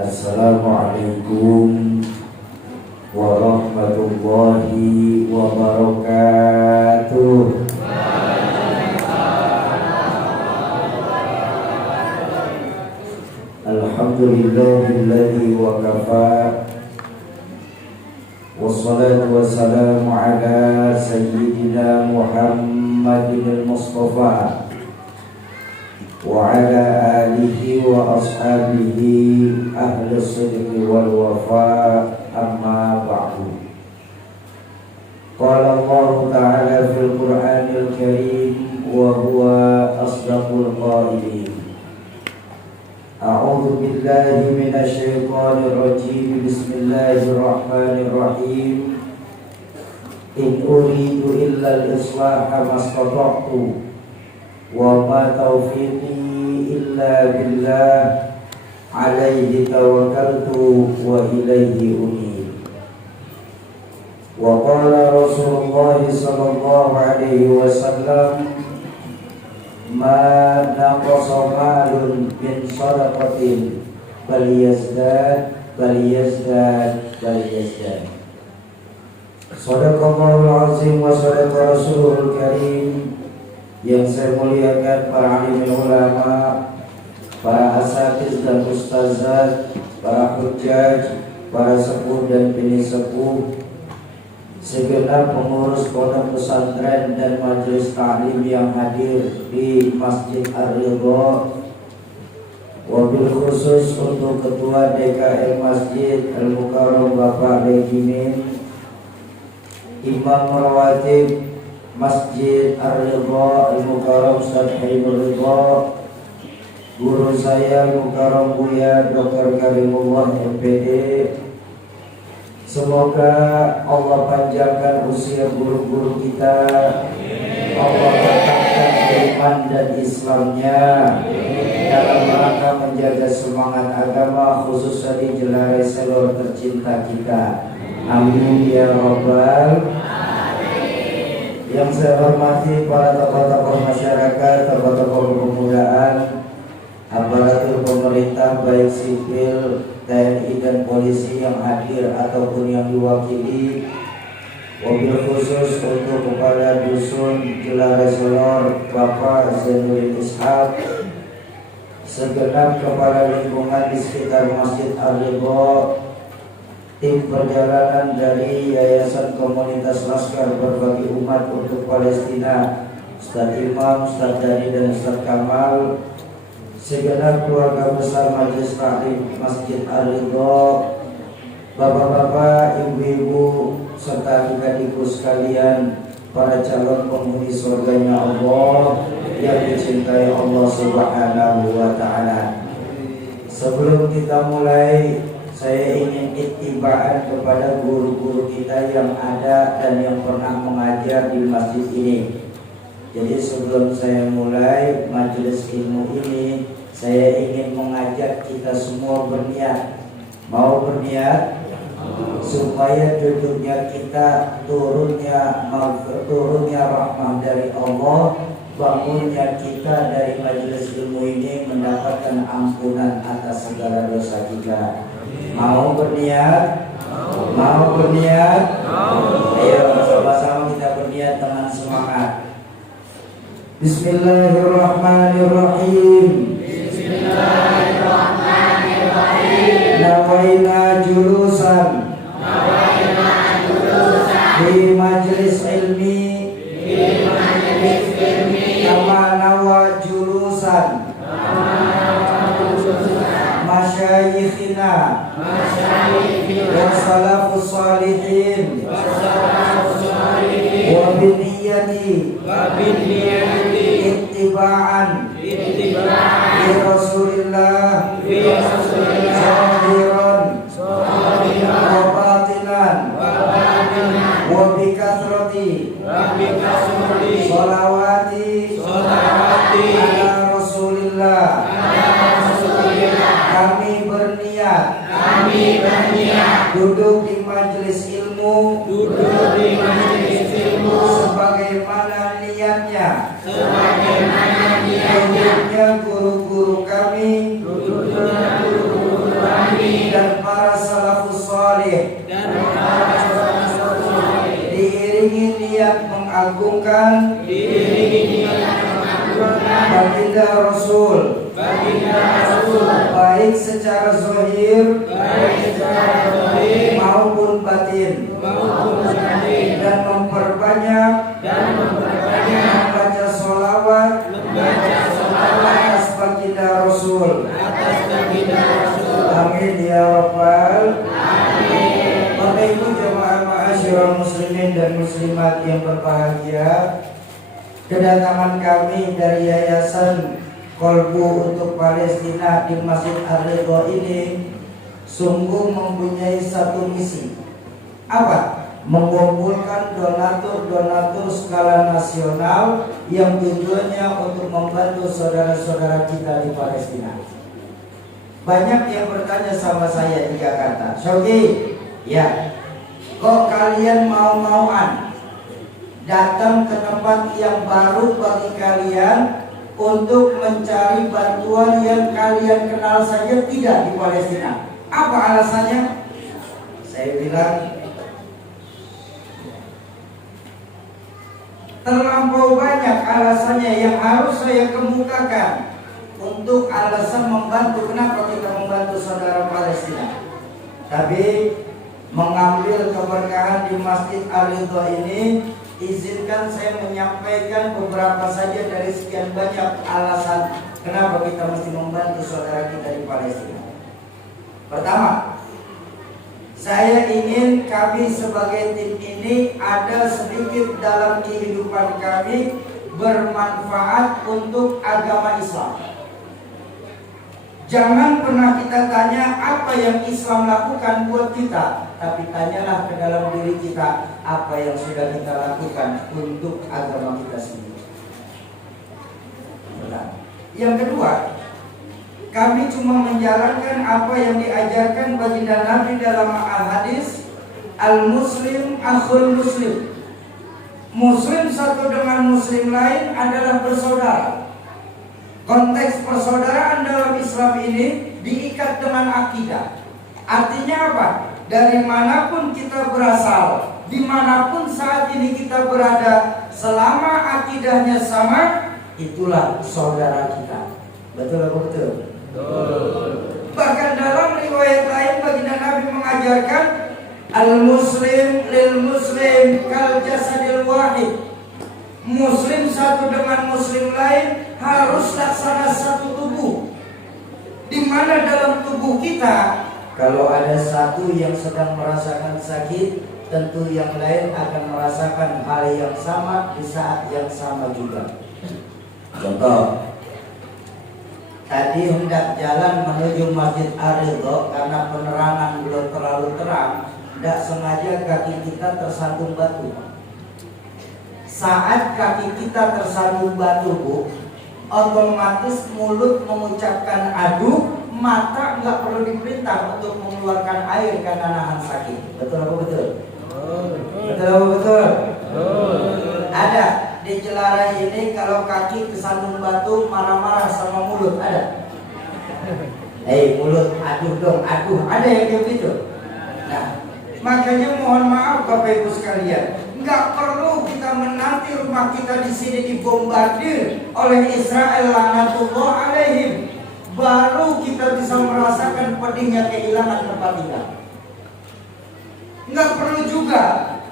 Assalamualaikum warahmatullahi wabarakatuh. Alhamdulillahilladzi wa kafa. Wassalatu wassalamu ala sayyidina Muhammadin al-Mustafa wa ala alihi wa ashabihi ahli sidqi wal wafa, amma ba'du. Qala Allah ta'ala fil Qur'anil Karim wa huwa asdaqul qailin. A'udzu billahi minasy syaithanir rajim. Bismillahirrahmanirrahim. In uridu illa al-islaha mastata'tu wa ma taufiqi illa billah, alaihi tawakkaltu wa ilaihi unib. Wa qala Rasulullah sallallahu alaihi wasallam, ma naqasa malun min shadaqatin bal yazdad bal yazdad bal yazdad. Shadaqallahul azim wa shadaqa rasulul karim. Yang saya muliakan para alim ulama, para asatiz dan ustazat, para hujjaj, para sepuh dan bini sepuh, segenap pengurus pondok pesantren dan majelis ta'lim yang hadir di Masjid Ar-Ridha, wabil khusus untuk Ketua DKM Masjid Al-Mukarram Bapak Regimin, Imam Rawatib Masjid Ar-Ridha Al-Mukarram Ustaz Haibul Ridha, guru saya Mukarram Buya Dr. Karimullah MPD. Semoga Allah panjangkan usia guru-guru kita, Allah tetapkan iman dan Islamnya dalam rangka menjaga semangat agama, khususnya di Jelare Selor tercinta kita. Amin ya Rabbal. Yang saya hormati para tokoh-tokoh masyarakat, tokoh-tokoh kepemudaan, aparatur pemerintah baik sipil, TNI dan polisi yang hadir ataupun yang diwakili, wabil khusus untuk kepala dusun Jelare Selor Bapak Zainuddin Ishaq, segenap kepala lingkungan di sekitar Masjid Ar-Ridha, tim perjalanan dari Yayasan Komunitas Laskar Berbagi Umat untuk Palestina, Ustadz Imam, Ustadz Dani dan Ustadz Kamal, segenap keluarga besar Majelis Taklim Masjid Ar-Ridha, bapak-bapak, ibu-ibu, serta adik-adikku sekalian, para calon penghuni surganya Allah yang dicintai Allah Subhanahu wa Ta'ala. Sebelum kita mulai, saya ingin ittiba'an kepada guru-guru kita yang ada dan yang pernah mengajar di masjid ini. Jadi sebelum saya mulai majelis ilmu ini, saya ingin mengajak kita semua berniat. Mau berniat? Supaya duduknya kita turunnya rahmah dari Allah, bangunnya kita dari majelis ilmu ini mendapatkan ampunan atas segala dosa kita. Mau berniat? Mau berniat? Ayo sama-sama kita berniat dengan semangat. Bismillahirrahmanirrahim. Bismillahirrahmanirrahim. Nawaina julusan di majlis ilmi kama nawa julusan masyayikhina wa salafus salihin wa biniyati ittiba'an li Rasulillah zahiran wa batinan wa bikathrati sholawati ala Rasulillah. Kami berniat duduk di majelis ilmu, sebagaimana niatnya, duduknya guru-guru kami, dan para salafus salih, diiringi niat mengagungkan baginda Rasul, baik secara zahir maupun batin, dan memperbanyak membaca sholawat atas baginda Rasul. Amin ya rabbal. Bapak Ibu jemaah ma'asyiral muslimin dan muslimat yang berbahagia, kedatangan kami dari Yayasan Kolbu untuk Palestina di Masjid Ar-Ridha ini sungguh mempunyai satu misi. Apa? Mengumpulkan donatur-donatur skala nasional yang tujuannya untuk membantu saudara-saudara kita di Palestina. Banyak yang bertanya sama saya di Jakarta, Shogi, ya, kok kalian mau-mauan datang ke tempat yang baru bagi kalian untuk mencari bantuan yang kalian kenal saja tidak di Palestina? Apa alasannya? Saya bilang terlampau banyak alasannya yang harus saya kemukakan untuk alasan membantu. Kenapa kita membantu saudara Palestina? Tapi mengambil keberkahan di Masjid Ar-Ridha ini, izinkan saya menyampaikan beberapa saja dari sekian banyak alasan kenapa kita mesti membantu saudara kita di Palestina. Pertama, saya ingin kami sebagai tim ini ada sedikit dalam kehidupan kami bermanfaat untuk agama Islam. Jangan pernah kita tanya apa yang Islam lakukan buat kita, tapi tanyalah ke dalam diri kita apa yang sudah kita lakukan untuk agama kita sendiri. Yang kedua, kami cuma menjalankan apa yang diajarkan baginda Nabi dalam hadis, al-muslim akhul muslim. Muslim satu dengan muslim lain adalah bersaudara. Konteks persaudaraan dalam Islam ini diikat dengan akidah. Artinya apa? Dari manapun kita berasal, dimanapun saat ini kita berada, selama akidahnya sama, itulah saudara kita. Betul atau betul? Betul. Bahkan dalam riwayat lain baginda Nabi mengajarkan al-muslim lil muslim kal jasadil wahid. Muslim satu dengan muslim lain harus laksana satu tubuh. Di mana dalam tubuh kita, kalau ada satu yang sedang merasakan sakit, tentu yang lain akan merasakan hal yang sama di saat yang sama juga. Contoh, tadi hendak jalan menuju Masjid Ar-Ridha karena penerangan belum terlalu terang, tidak sengaja kaki kita tersandung batu. Saat kaki kita tersandung batu, Bu, otomatis mulut mengucapkan aduh, mata nggak perlu diperintah untuk mengeluarkan air karena nahan sakit. Betul apa betul? Betul apa betul? Ada di Jelara ini kalau kaki kesandung batu marah-marah sama mulut, ada? Mulut, aduh dong, aduh, ada yang kayak gitu. Nah, makanya mohon maaf Bapak Ibu sekalian, nggak perlu kita menanti rumah kita di sini dibombardir oleh Israel laknatullah alaihim, baru kita bisa merasakan pedihnya kehilangan tempat tinggal. Nggak perlu juga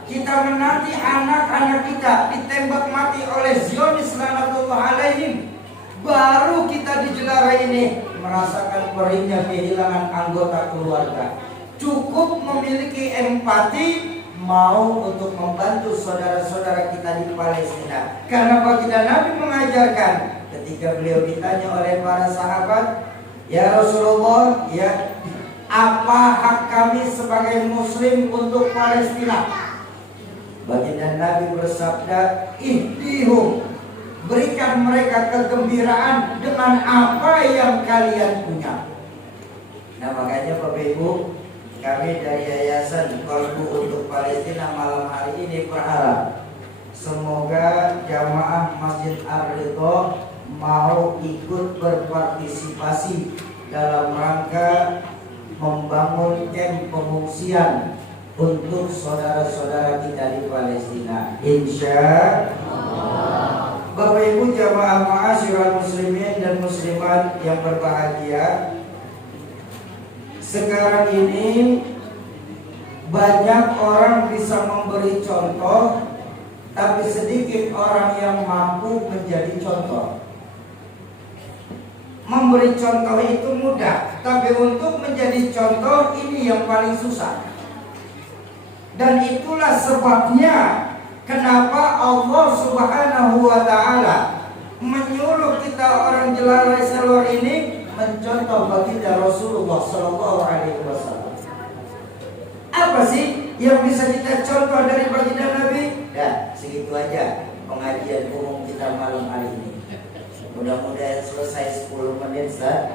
kita menanti anak-anak kita ditembak mati oleh Zionis laknatullah alaihim, baru kita di Jelara ini merasakan perihnya kehilangan anggota keluarga. Cukup memiliki empati, mau untuk membantu saudara-saudara kita di Palestina. Karena baginda Nabi mengajarkan ketika beliau ditanya oleh para sahabat, ya Rasulullah, ya, apa hak kami sebagai muslim untuk Palestina? Baginda Nabi bersabda, ihdihum, berikan mereka kegembiraan dengan apa yang kalian punya. Nah makanya Bapak Ibu, Kami dari Yayasan Qalbu untuk Palestina malam hari ini berharap semoga jamaah Masjid Ar-Ridho mau ikut berpartisipasi dalam rangka membangun kamp pengungsian untuk saudara-saudara kita di Palestina. Insya Allah. Bapak Ibu jamaah ma'asyiral muslimin dan muslimat yang berbahagia, sekarang ini banyak orang bisa memberi contoh, tapi sedikit orang yang mampu menjadi contoh. Memberi contoh itu mudah, tapi untuk menjadi contoh ini yang paling susah. Dan itulah sebabnya kenapa Allah Subhanahu wa Ta'ala menyuruh kita orang Jelalai Selor ini mencontoh baginda Rasulullah Sallallahu Alaihi Wasallam. Apa sih yang bisa kita contoh dari baginda Nabi? Dah, segitu aja pengajian umum kita malam hari ini. Mudah-mudahan selesai 10 menit, Ustaz.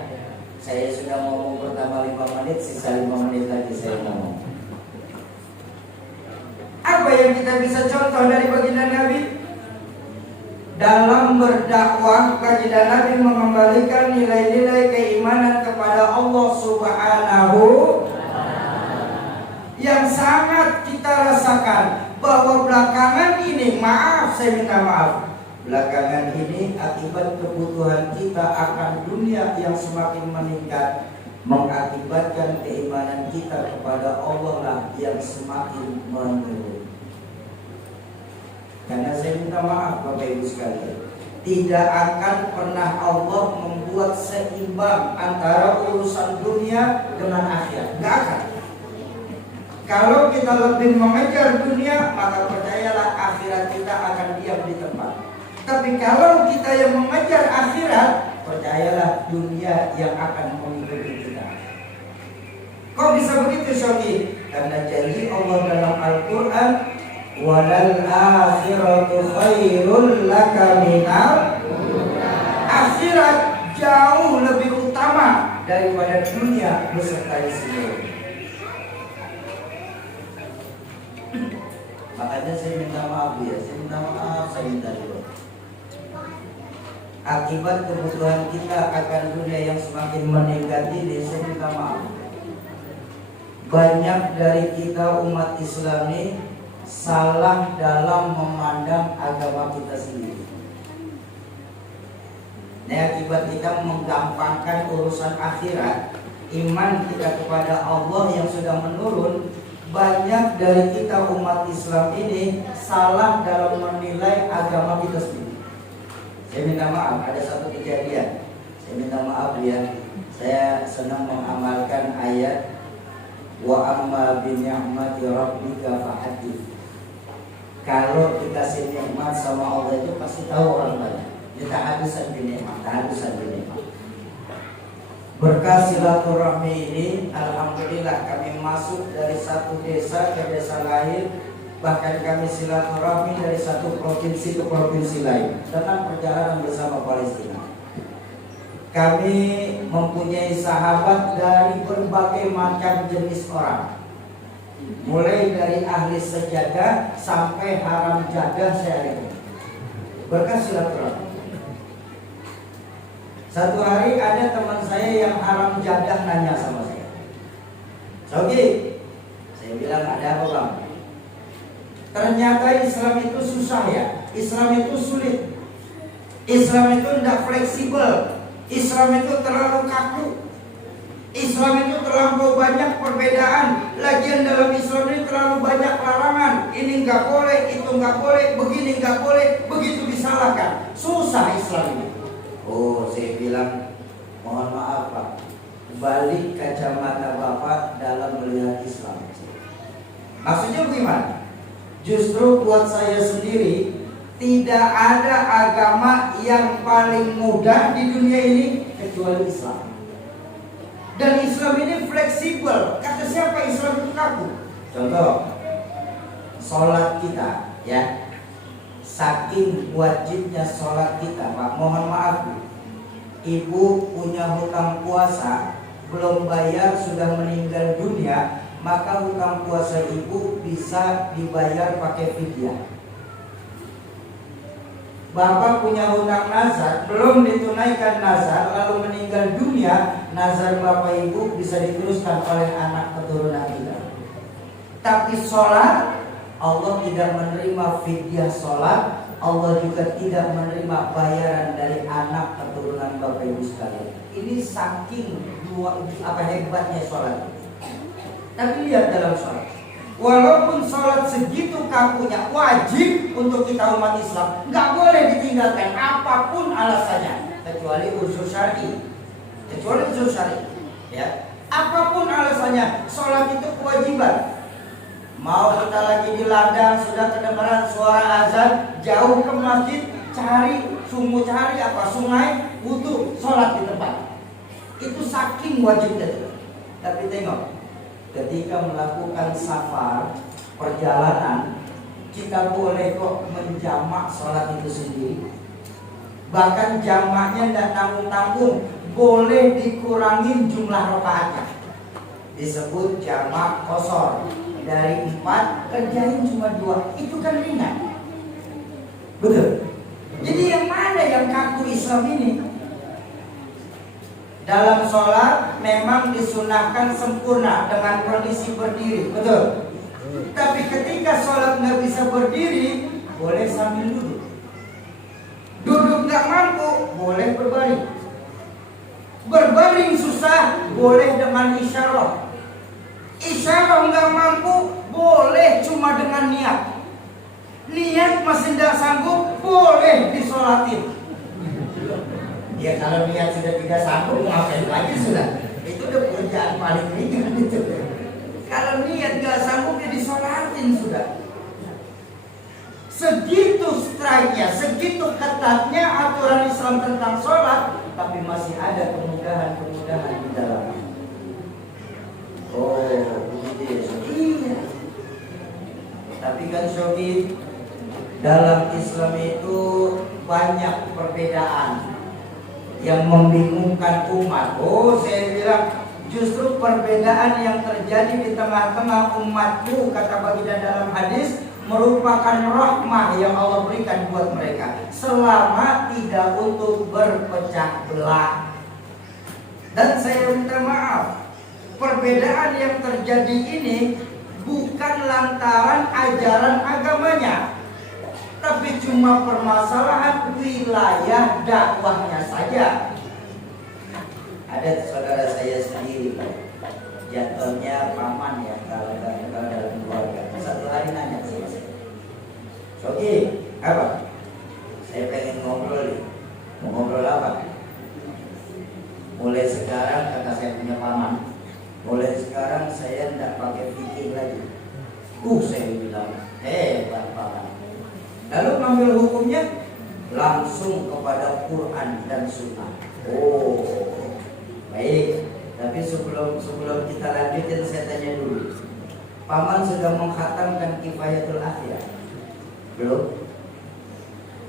Saya sudah ngomong pertama 5 menit, sisa 5 menit lagi saya ngomong. Apa yang kita bisa contoh dari baginda Nabi? Dalam berdakwah, baginda Nabi mengembalikan nilai-nilai keimanan kepada Allah Subhanahu yang sangat kita rasakan bahwa belakangan ini, maaf saya minta maaf, belakangan ini akibat kebutuhan kita akan dunia yang semakin meningkat mengakibatkan keimanan kita kepada Allah lah yang semakin menurun. Karena saya minta maaf Bapak Ibu sekalian, tidak akan pernah Allah membuat seimbang antara urusan dunia dengan akhirat. Gak akan. Kalau kita lebih mengejar dunia, maka percayalah akhirat kita akan diam di tempat. Tapi kalau kita yang mengejar akhirat, percayalah dunia yang akan mengikuti kita. Kok bisa begitu Syoki? Karena janji Allah dalam Al-Quran, walal akhiratu khairul laka minal, akhirat jauh lebih utama daripada dunia beserta isinya. Makanya saya minta maaf ya, saya minta dulu. Akibat kebutuhan kita akan dunia yang semakin meningkat ini, saya minta maaf. Banyak dari kita umat Islam ini salah dalam memandang agama kita sendiri. Nah, akibat kita menggampangkan urusan akhirat, iman kita kepada Allah yang sudah menurun, banyak dari kita umat Islam ini salah dalam menilai agama kita sendiri. Saya minta maaf, ada satu kejadian. Saya minta maaf ya. Saya senang mengamalkan ayat wa amma bi ni'mati rabbika fahaddits. Kalau dikasih nikmat sama Allah itu pasti tahu orang banyak. Kita habisan binikmat. Berkah silaturahmi ini, alhamdulillah kami masuk dari satu desa ke desa lain, bahkan kami silaturahmi dari satu provinsi ke provinsi lain dalam perjalanan bersama Palestina. Kami mempunyai sahabat dari berbagai macam jenis orang, mulai dari ahli sejadah sampai haram jadah saya lihat. Berkah silaturahmi. Satu hari ada teman saya yang haram jadah nanya sama saya, Sogi, saya bilang ada apa bang? Ternyata Islam itu susah ya, Islam itu sulit, Islam itu tidak fleksibel, Islam itu terlalu kaku, Islam itu terlalu banyak perbedaan. Lagian dalam Islam ini terlalu banyak larangan. Ini nggak boleh, itu nggak boleh, begini nggak boleh, begitu disalahkan. Susah Islam ini. Oh, saya bilang mohon maaf Pak, balik kacamata Bapak dalam melihat Islam. Maksudnya bagaimana? Justru buat saya sendiri, tidak ada agama yang paling mudah di dunia ini kecuali Islam. Dan Islam ini fleksibel. Kata siapa Islam itu kaku? Contoh, sholat kita ya, saking wajibnya sholat kita Pak, mohon maaf Ibu punya hutang puasa, belum bayar sudah meninggal dunia, maka hutang puasa ibu bisa dibayar pakai fidyah. Bapak punya hutang nazar, belum ditunaikan nazar, lalu meninggal dunia, nazar bapak ibu bisa diteruskan oleh anak keturunan kita. Tapi sholat, Allah tidak menerima fidyah sholat, Allah juga tidak menerima bayaran dari anak keturunan bapak ibu sekalian. Ini saking hebatnya sholat. Tapi lihat dalam sholat, walaupun sholat segitu kakunya, wajib untuk kita umat Islam, nggak boleh ditinggalkan apapun alasannya, kecuali unsur syar'i. Ya, apapun alasannya, sholat itu kewajiban. Mau kita lagi di ladang, sudah kedengaran suara azan, jauh ke masjid, cari sungai, wudu, sholat di tempat. Itu saking wajibnya itu. Tapi tengok, ketika melakukan safar, perjalanan, kita boleh kok menjamak sholat itu sendiri. Bahkan jamaknya tidak tanggung-tanggung, boleh dikurangin jumlah rakaatnya. Disebut jamak qashar. Dari 4 kerjain cuma 2, itu kan ringan. Betul. Jadi yang mana yang kaku Islam ini? Dalam sholat memang disunahkan sempurna dengan kondisi berdiri, betul. Tapi ketika sholat nggak bisa berdiri, boleh sambil duduk. Duduk nggak mampu, boleh berbaring. Berbaring susah, boleh dengan isyarah. Isyarah nggak mampu, boleh cuma dengan niat. Niat masih tidak sanggup, boleh disolatin. Ya kalau niat sudah tidak sanggup, ngapain lagi sudah? Itu udah pekerjaan paling ringan itu. Kalau niat nggak sanggup, ya disolatin sudah. Segitu strike-nya, segitu ketatnya aturan Islam tentang sholat, tapi masih ada kemudahan-kemudahan di dalamnya. Oh, iya. Tapi kan Syogi, dalam Islam itu banyak perbedaan yang membingungkan umat. Oh, saya bilang justru perbedaan yang terjadi di tengah-tengah umatku, kata baginda dalam hadis, merupakan rahmah yang Allah berikan buat mereka, selama tidak untuk berpecah belah. Dan saya minta maaf, perbedaan yang terjadi ini bukan lantaran ajaran agamanya, tapi cuma permasalahan wilayah dakwahnya saja. Ada saudara saya sendiri, jatuhnya paman ya kalau dalam keluarga. Satu hari nanya sama saya, "Oke, apa? Saya pengen ngobrol nih. Mau ngobrol apa?" Mulai sekarang, kata saya punya paman, mulai sekarang saya tidak pakai fikih lagi. Saya bilang, hebat paman. Lalu ngambil hukumnya langsung kepada Quran dan Sunnah. Oh, baik. Tapi sebelum kita lanjutin, saya tanya dulu. Paman sudah mengkhatamkan Kifayatul Akhirah? Belum?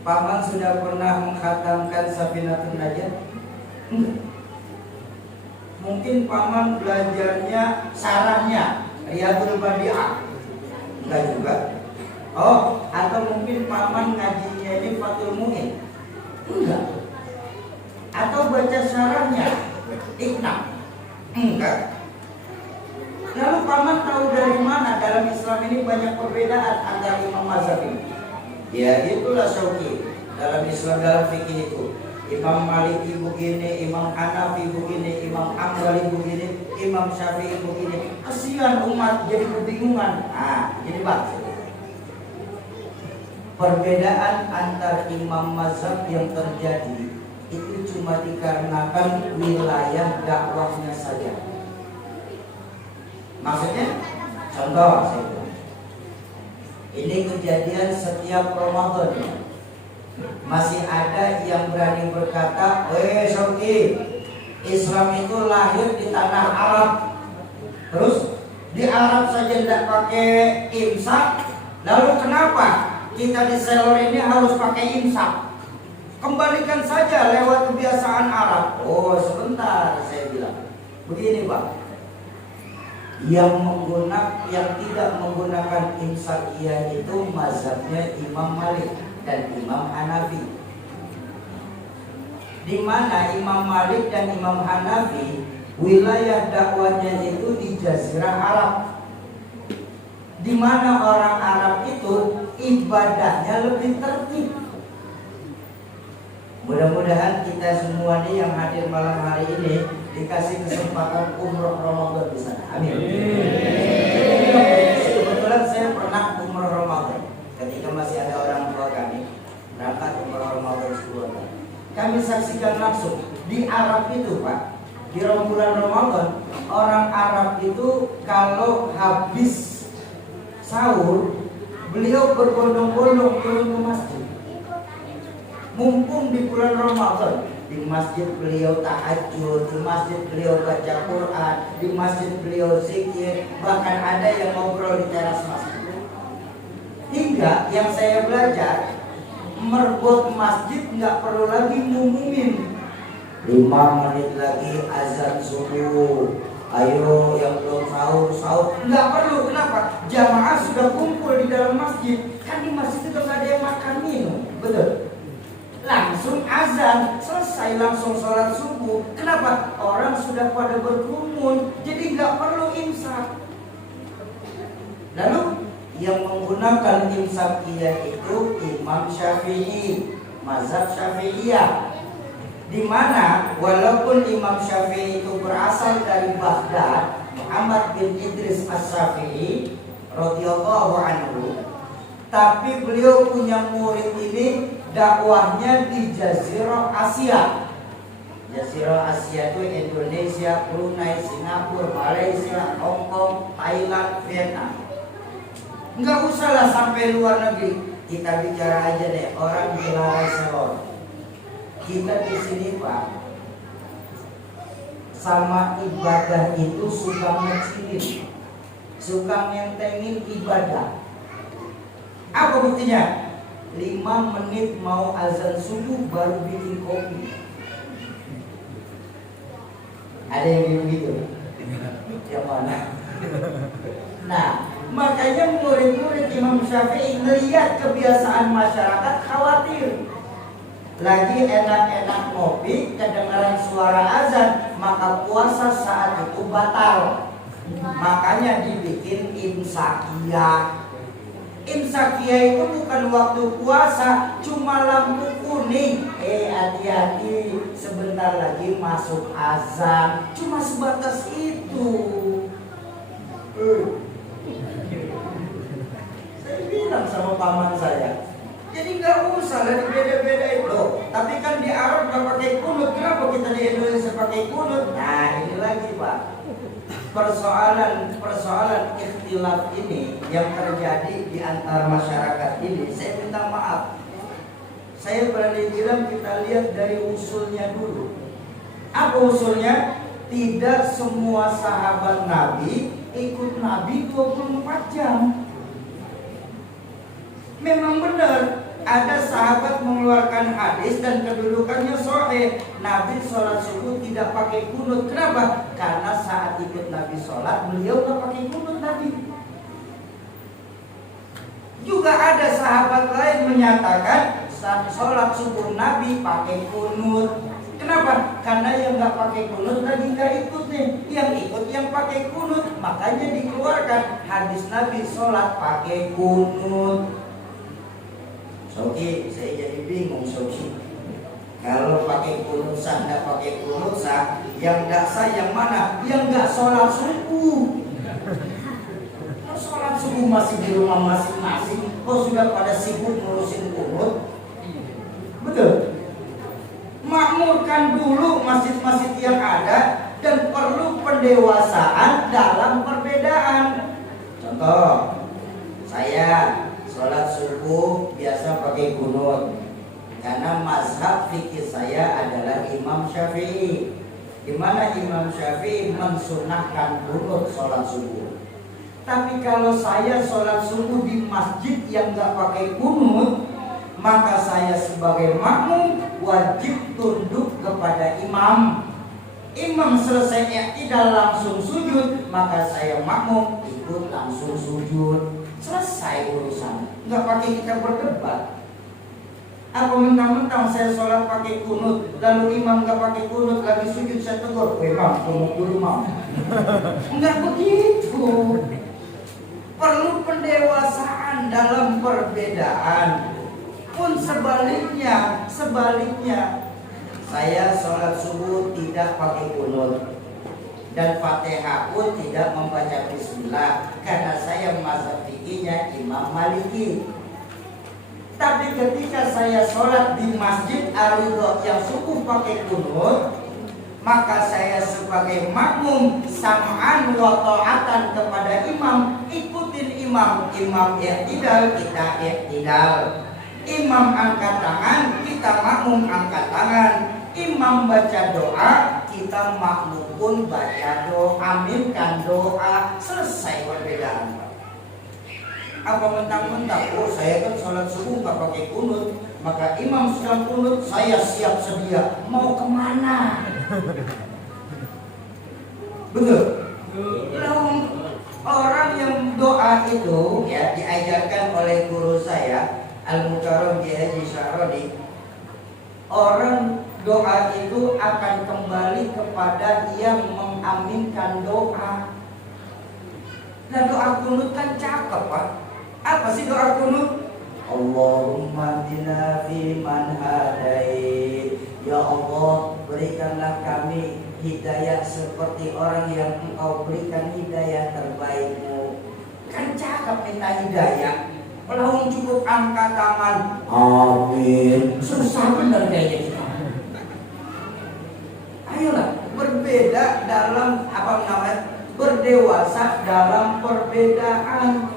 Paman sudah pernah mengkhatamkan Safinatun Najah? Enggak. Mungkin paman belajarnya sarahnya Riyadul Badi'ah? Enggak juga. Oh, atau mungkin paman ngajinya ini Fathul Mu'in? Enggak. Atau baca sarahnya Iqna? Enggak. Lalu paman tahu dari mana dalam Islam ini banyak perbedaan antara imam mazhab ini? Ya itulah Syauqi. Dalam Islam, dalam fikih itu, Imam Maliki begini, Imam Hanafi begini, Imam Hambali begini, Imam Syafi'i begini. Kasihan umat jadi kebingungan. Jadi bang, perbedaan antar imam mazhab yang terjadi itu cuma dikarenakan wilayah dakwahnya saja. Maksudnya, contoh saya bilang, ini kejadian setiap Ramadan. Masih ada yang berani berkata, Syauqi, Islam itu lahir di tanah Arab. Terus di Arab saja tidak pakai imsak. Lalu kenapa kita di Selor ini harus pakai imsak? Kembalikan saja lewat kebiasaan Arab. Oh sebentar, saya bilang begini Pak, Yang tidak menggunakan imsakiyah itu mazhabnya Imam Malik dan Imam Hanafi. Di mana Imam Malik dan Imam Hanafi wilayah dakwahnya itu di Jazirah Arab, di mana orang Arab itu ibadahnya lebih tertib. Mudah-mudahan kita semua nih yang hadir malam hari ini dikasih kesempatan umroh Ramadan di sana. Amin. Kebetulan saya pernah umroh Ramadan ketika masih ada orang tua kami berangkat umroh Ramadan sebelumnya. Kami saksikan langsung di Arab itu, Pak, di bulan Ramadan orang Arab itu kalau habis sahur beliau berbondong-bondong turun ke masjid. Mumpung di bulan Ramadan, di masjid beliau tahajud, di masjid beliau baca Quran, di masjid beliau zikir, bahkan ada yang ngobrol di teras masjid. Hingga yang saya belajar, merbot masjid nggak perlu lagi ngumumin 5 menit lagi azan subuh, ayo yang belum sahur, nggak perlu. Kenapa? Jamaah sudah kumpul di dalam masjid. Kan di masjid itu nggak ada yang makan minum, betul? Langsung azan, selesai langsung sholat subuh. Kenapa? Orang sudah pada berkerumun, jadi nggak perlu imsak. Lalu yang menggunakan imsakiyah itu Imam Syafi'i, mazhab Syafi'iyah, di mana walaupun Imam Syafi'i itu berasal dari Baghdad, Muhammad bin Idris As-Syafi'i radhiyallahu anhu, tapi beliau punya murid ini dakwahnya di Jazirah Asia. Jazirah Asia itu Indonesia, Brunei, Singapura, Malaysia, Hong Kong, Thailand, Vietnam. Enggak usahlah sampai luar negeri. Kita bicara aja deh orang di Larai Selor. Kita di sini, Pak, sama ibadah itu suka ngecilin, suka ngentengin ibadah. Apa buktinya? 5 menit mau azan subuh baru bikin kopi. Ada yang begitu? Yang mana? Nah, makanya murid-murid Imam Syafi'i melihat kebiasaan masyarakat khawatir. Lagi enak-enak ngopi, kedengaran suara azan, maka puasa saat itu batal. Makanya dibikin imsakiyah. Imsakiyah itu bukan waktu puasa, cuma lampu kuning. Hati-hati, sebentar lagi masuk azan. Cuma sebatas itu. Saya bilang sama paman saya, jadi nggak usah lah beda-beda itu. Tapi kan di Arab nggak pakai kunut, kenapa kita di Indonesia pakai kunut? Nah ini lagi, Pak. Persoalan ikhtilaf ini yang terjadi di antara masyarakat ini, saya minta maaf. Saya berani bilang kita lihat dari usulnya dulu. Apa usulnya? Tidak semua sahabat Nabi ikut Nabi 24 jam. Memang benar, ada sahabat mengeluarkan hadis dan kedudukannya sahih. Nabi sholat subuh tidak pakai kunut. Kenapa? Karena saat ikut Nabi sholat, beliau tidak pakai kunut Nabi. Juga ada sahabat lain menyatakan saat sholat subuh Nabi pakai kunut. Kenapa? Karena yang nggak pakai kunut lagi nggak ikut nih. Yang ikut yang pakai kunut. Makanya dikeluarkan hadis Nabi sholat pakai kunut. Soki, saya jadi bingung Soki. Kalau pakai kunut sah, nggak pakai kunut sah, yang nggak sah yang mana? Yang nggak sholat subuh. Kalau sholat subuh masih di rumah masing-masing, kok sudah pada sibuk ngurusin kunut? Betul. Makmurkan dulu masjid-masjid yang ada dan perlu pendewasaan dalam perbedaan. Contoh, saya sholat subuh biasa pakai kunut karena mazhab fikih saya adalah Imam Syafi'i, di mana Imam Syafi'i mensunahkan kunut sholat subuh. Tapi kalau saya sholat subuh di masjid yang nggak pakai kunut, maka saya sebagai makmum wajib tunduk kepada imam. Imam selesai i'tidal langsung sujud, maka saya makmum ikut langsung sujud. Selesai urusan. Nggak pakai kita berdebat. Apa mentang-mentang saya sholat pakai kunut, lalu imam nggak pakai kunut lagi sujud, saya tegur, Imam kunut dulu mam. Nggak begitu. Perlu pendewasaan dalam perbedaan. Pun sebaliknya, saya sholat subuh tidak pakai kunut dan Fatihah pun tidak membaca bismillah karena saya mazhab fikihnya Imam Maliki. Tapi ketika saya sholat di Masjid Ar-Ridha yang subuh pakai kunut, maka saya sebagai makmum sam'an wa ta'atan kepada imam, ikutin imam. Imam i'tidal, kita i'tidal. Imam angkat tangan, kita makmum angkat tangan. Imam baca doa, kita makmum pun baca doa, aminkan doa. Selesai perbedaan. Apa mentang-mentang, oh saya kan sholat subuh nggak pakai kunut, maka imam sedang kunut, saya siap sedia. Mau kemana? Betul. Orang yang doa itu ya diajarkan oleh guru saya Al-Mukarram Haji Syarodi. Orang doa itu akan kembali kepada yang mengaminkan doa. Nah doa kunut kan cakep Pak. Apa sih doa kunut? Allahumma hdina fi man hadait. Ya Allah, berikanlah kami hidayah seperti orang yang Engkau berikan hidayah terbaikmu. Kan cakep minta hidayah. Kalau cukup angkat tangan, amin. Susah benar kayaknya kita. Ayolah, berbeda dalam berdewasa dalam perbedaan.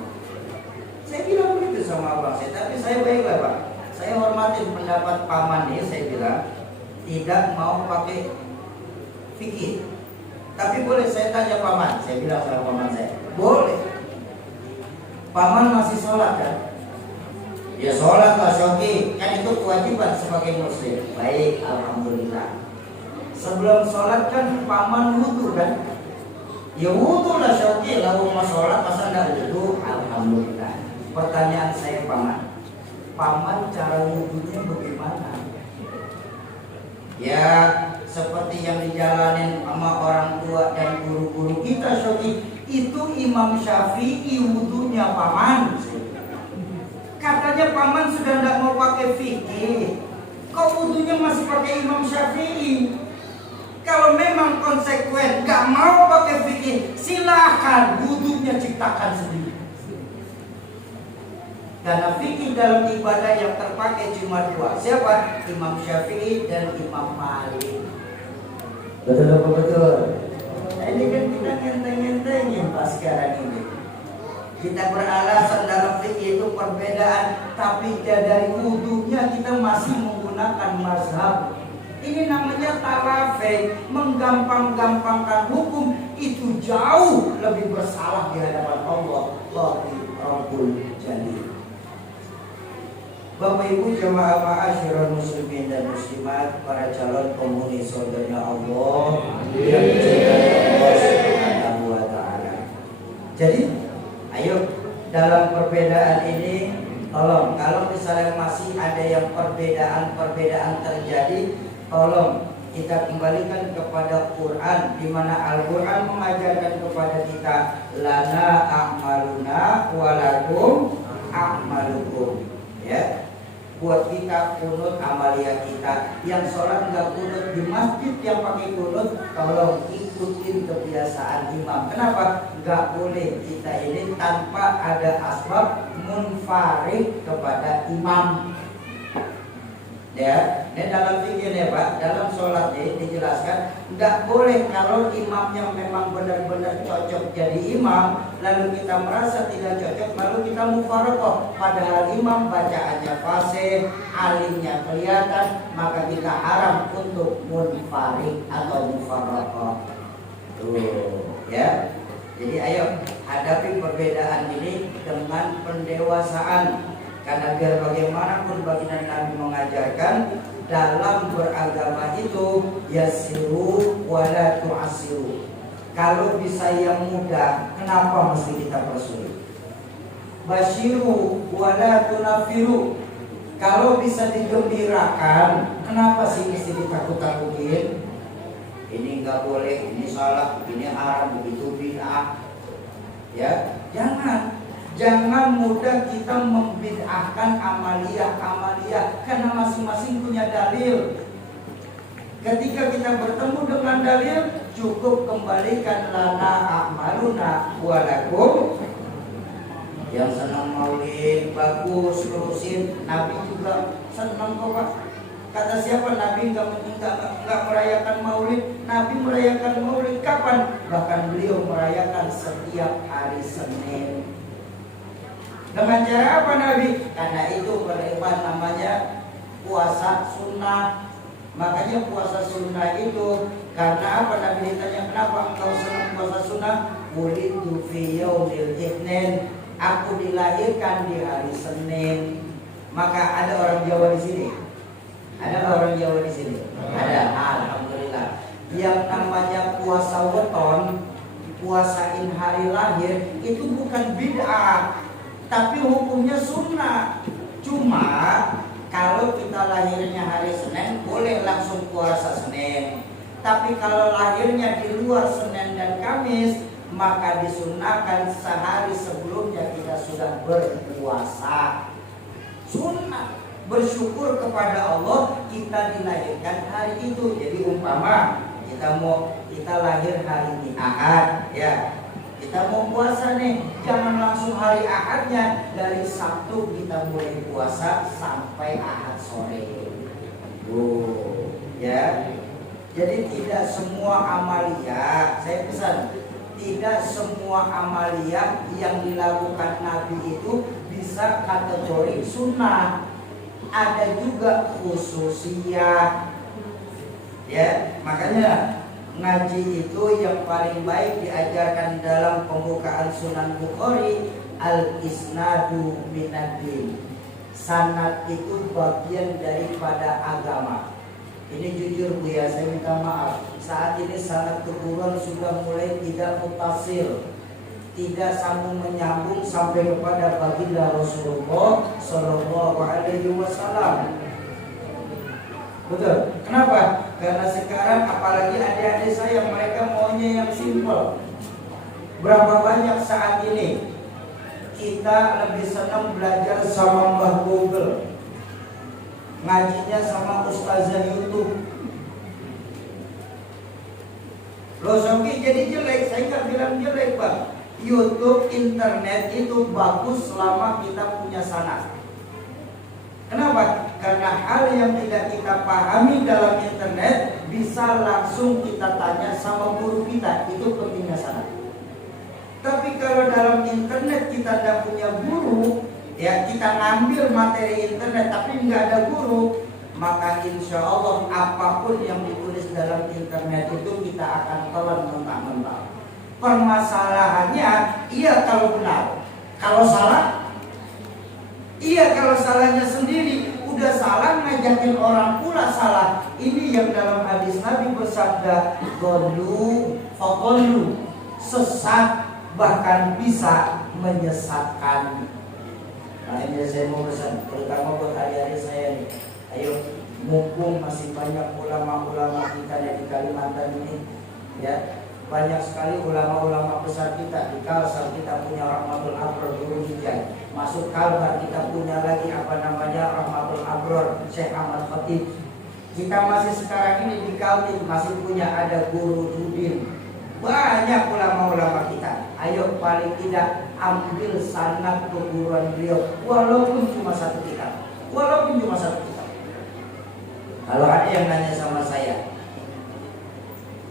Saya bilang begitu sama abang saya, tapi saya baiklah Pak. Saya hormatin pendapat paman nih, saya bilang tidak mau pakai fikih. Tapi boleh saya tanya paman, saya bilang sama paman saya, boleh. Paman masih sholat kan? Ya sholat lah Syoki, kan itu kewajiban sebagai muslim. Baik, alhamdulillah. Sebelum sholat kan paman wudu kan? Ya wudu lah Syoki, lalu mau sholat masa enggak wudu? Alhamdulillah. Pertanyaan saya paman cara wudunya bagaimana? Ya seperti yang dijalanin sama orang tua dan guru-guru kita Syoki. Itu Imam Syafi'i wudunya paman. Katanya paman sudah tidak mau pakai fikih, kok wudunya masih pakai Imam Syafi'i? Kalau memang konsekuen gak mau pakai fikih, silahkan wudunya ciptakan sendiri. Karena fikih dalam ibadah yang terpakai cuma dua. Siapa? Imam Syafi'i dan Imam Malik. Betul apa betul? Ini kan kita ngenteng-ngentengin pas sekarang ini. Kita beralasan dalam fikih itu perbedaan, tapi dari wudunya kita masih menggunakan mazhab. Ini namanya talafe, menggampang-gampangkan hukum. Itu jauh lebih bersalah di hadapan Allah Rabbul Jalil. Bapak Ibu jamaah ma'asyiral muslimin dan muslimat, para calon penghuni surganya Allah yang dicintai Allah Subhanahu wa taala. Jadi, ayo dalam perbedaan ini tolong kalau misalnya masih ada yang perbedaan terjadi, tolong kita kembalikan kepada Quran, di mana Al-Quran mengajarkan kepada kita lana a'maluna walakum a'malukum. Ya, buat kita kunut amalia kita. Yang sholat nggak kunut di masjid yang pakai kunut, tolong ikutin kebiasaan imam. Kenapa? Nggak boleh kita ini tanpa ada asbab munfarid kepada imam. Ya, ini dalam fikih ya Pak, dalam sholat ini dijelaskan nggak boleh kalau imam yang memang benar-benar cocok jadi imam, lalu kita merasa tidak cocok, lalu kita mufarokoh. Padahal imam bacaannya fasih, alimnya kelihatan, maka kita haram untuk munfarid atau mufarokoh. Tuh, ya. Jadi ayo hadapi perbedaan ini dengan pendewasaan. Karena biar bagaimanapun baginda Nabi mengajarkan dalam beragama itu yasiru wala tu'asiru. Kalau bisa yang mudah, kenapa mesti kita persulit? Basyiru wala tunafiru. Kalau bisa digembirakan, kenapa sih mesti ditakut-takutin? Ini nggak boleh, ini salah, ini haram, begitu bid'ah. Ya, jangan mudah kita membid'ahkan amaliyah karena masing-masing punya dalil. Ketika kita bertemu dengan dalil, cukup kembalikan lana a'maluna walakum. Yang senang maulid bagus, terusin. Nabi juga senang kok Pak. Kata siapa? Nabi enggak merayakan maulid. Nabi merayakan maulid kapan? Bahkan beliau merayakan setiap hari Senin. Dengan cara apa Nabi? Karena itu beriman namanya puasa sunnah. Makanya puasa sunnah itu karena apa? Nabi ditanya kenapa engkau senang puasa sunnah? Wulidu fi yaumil itsnin. Aku dilahirkan di hari Senin. Maka ada orang Jawa di sini. Ada orang Jawa di sini. Ada. Alhamdulillah. Yang namanya puasa weton, puasain hari lahir itu bukan bid'ah, tapi hukumnya sunnah. Cuma kalau kita lahirnya hari Senin, boleh langsung puasa Senin. Tapi kalau lahirnya di luar Senin dan Kamis, maka disunahkan sehari sebelumnya kita sudah berpuasa. Sunnah. Bersyukur kepada Allah kita dilahirkan hari itu. Jadi umpama kita lahir hari ini Ahad, ya. Kita mau puasa nih, jangan langsung hari Ahadnya. Dari Sabtu kita mulai puasa sampai Ahad sore. Ya. Jadi tidak semua amaliyah, saya pesan, tidak semua amaliyah yang dilakukan Nabi itu bisa kategori sunnah. Ada juga khususiyah. Ya, makanya ngaji itu yang paling baik diajarkan dalam pembukaan Sunan Bukhari, al-isnadu minad-din. Sanad itu bagian daripada agama. Ini jujur Bu ya, saya minta maaf. Saat ini sanad keburuan sudah mulai tidak mutasil, tidak sambung menyambung sampai kepada baginda Rasulullah Shallallahu Alaihi Wasallam. Betul. Kenapa? Karena sekarang apalagi adik-adik saya, mereka maunya yang simpel. Berapa banyak saat ini kita lebih senang belajar sama Mbah Google, ngajinya sama Ustazah YouTube. Loh Soki jadi jelek? Saya nggak bilang jelek Bang. YouTube, internet itu bagus selama kita punya sanad. Kenapa? Karena hal yang tidak kita pahami dalam internet bisa langsung kita tanya sama guru kita. Itu pentingnya sanad. Tapi kalau dalam internet kita tidak punya guru, ya kita ngambil materi internet tapi nggak ada guru, maka insya Allah apapun yang ditulis dalam internet itu kita akan telan mentah-mentah. Permasalahannya, iya kalau benar, kalau salah, iya kalau salahnya sendiri, udah salah ngajakin orang pula salah. Ini yang dalam hadis Nabi bersabda, "Dhallu fadhallu," sesat bahkan bisa menyesatkan. Nah ini saya mau pesan, terutama buat adik-adik saya nih. Ayo, mumpung masih banyak ulama-ulama kita di Kalimantan ini, ya. Banyak sekali ulama-ulama besar kita. Di Kalsel kita punya Rahmatul Abror Guru Hijai. Masuk Kalbar kita punya lagi Rahmatul Abror Syekh Ahmad Khatib. Kita masih sekarang ini di Kaltim masih punya ada Guru Judin. Banyak ulama-ulama kita. Ayo paling tidak ambil sanad keguruan beliau, walaupun cuma satu kitab. Kalau ada yang nanya sama saya,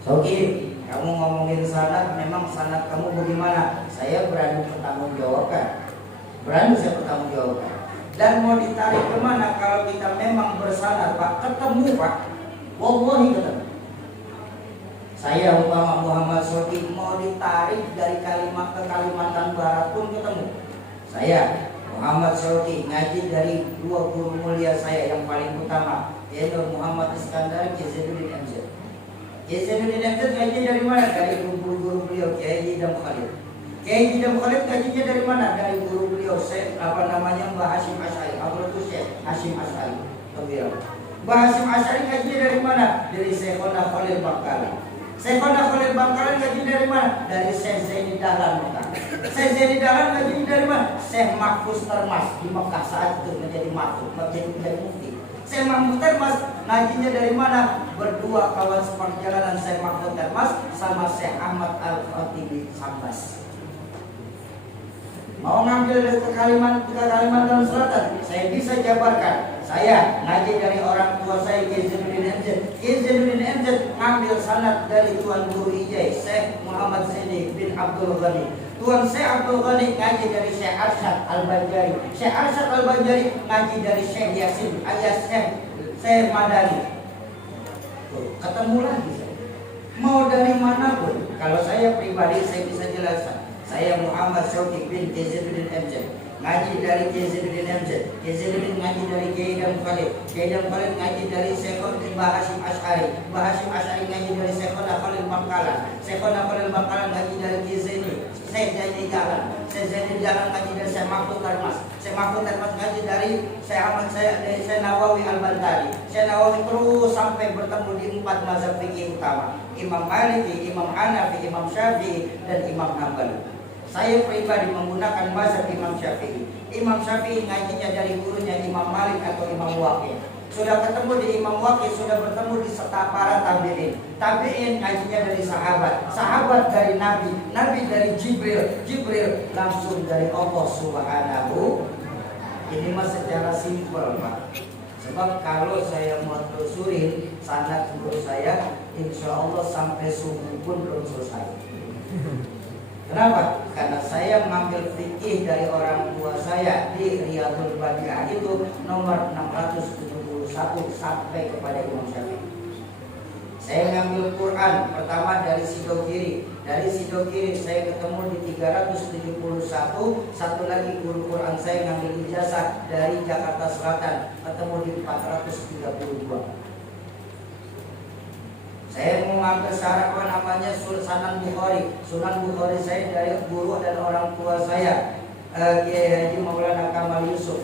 Soki, kamu ngomongin sanad, memang sanad kamu bagaimana? Saya berani bertanggungjawabkan. Dan mau ditarik kemana kalau kita memang bersanad Pak? Ketemu Pak, wallahi ketemu. Saya umpama Muhammad Soki mau ditarik dari Kalimantan Barat pun ketemu. Saya Muhammad Soki ngaji dari dua guru mulia saya yang paling utama, Nur Muhammad Iskandar Kiai Zainuddin MZ. Kiai Zainuddin MZ ngaji dari mana? Dari guru beliau Kiai Idam Khalid. Kiai Idam Khalid ngajinya dari mana? Dari guru beliau Mbah Hasyim Asy'ari, Abdul Syekh Hasyim Asy'ari. Mbah Hasyim Asy'ari ngajinya dari mana? Dari Syekhona Khalil Bangkalan. Syekhona Khalil Bangkalan ngaji dari mana? Dari Syekh Zaini Dahlan Mekah. Syekh Zaini Dahlan ngaji dari mana? Syekh Mahfuz Termas di Mekah saat itu menjadi mufti. Syekh Mahfuz Termas ngajinya dari mana? Berdua kawan seperjalanan Syekh Mahfuz Termas sama Syekh Ahmad Al-Khatibi Sambas. Mau ngambil ke Kalimantan Selatan, saya bisa jabarkan. Saya ngaji dari orang tua saya Kiai Zainuddin MZ. Kiai Zainuddin MZ ngambil sanad dari Tuan Guru Ijai Syekh Muhammad Zaini bin Abdul Ghani. Tuan Syekh Abdul Ghani ngaji dari Syekh Arsyad Al-Banjari. Syekh Arsyad Al-Banjari ngaji dari Syekh Yasin alias Syekh Madani. Tuh, ketemu lagi saya. Mau dari mana pun, kalau saya pribadi saya bisa jelaskan. Saya Muhammad Syauqi bin Kiai Zainuddin MZ, ngaji dari Kiai Zainuddin MZ. Kiai Zainuddin ngaji dari Kiai Idam Khalid. Kiai Idam Khalid ngaji dari Syekhona Mbah Hasyim Asy'ari. Mbah Hasyim Asy'ari ngaji dari Syekhona Khalil Bangkalan. Syekhona Khalil Bangkalan ngaji dari Kiai Zaini, Syekh Zaini Dahlan. Syekh Zaini Dahlan ngaji dari Syekh Mahfuz Termas. Syekh Mahfuz Termas ngaji dari Syekh Ahmad dari Syekh Nawawi Al-Bantani. Syekh Nawawi terus sampai bertemu di 4 mazhab fikih utama, Imam Maliki, Imam Hanafi, Imam Syafi'i, dan Imam Hambali. Saya pribadi menggunakan mazhab Imam Syafi'i. Imam Syafi'i ngajinya dari gurunya Imam Malik atau Imam Waqi'. Sudah ketemu di Imam Waqi', sudah bertemu di para tabi'in. Tabi'in ngajinya dari sahabat, sahabat dari Nabi, Nabi dari Jibril, Jibril langsung dari Allah Subhanahu. Ini mah secara simpel, Pak. Sebab kalau saya mau telusurin sanad guru saya, insya Allah sampai subuh pun belum selesai. Kenapa? Karena saya mengambil fikih dari orang tua saya di Riyadhul Badi'ah itu nomor 671 sampai kepada Imam Syafi'i. Saya ngambil Quran pertama dari Sidogiri. Dari Sidogiri saya ketemu di 371. Satu lagi guru Quran saya ngambil ijazah dari Jakarta Selatan, ketemu di 432. Saya mau ngambil syarat namanya Sunan Bukhari. Sunan Bukhari saya dari guru dan orang tua saya Kiai Haji Maulana Kamal Yusuf.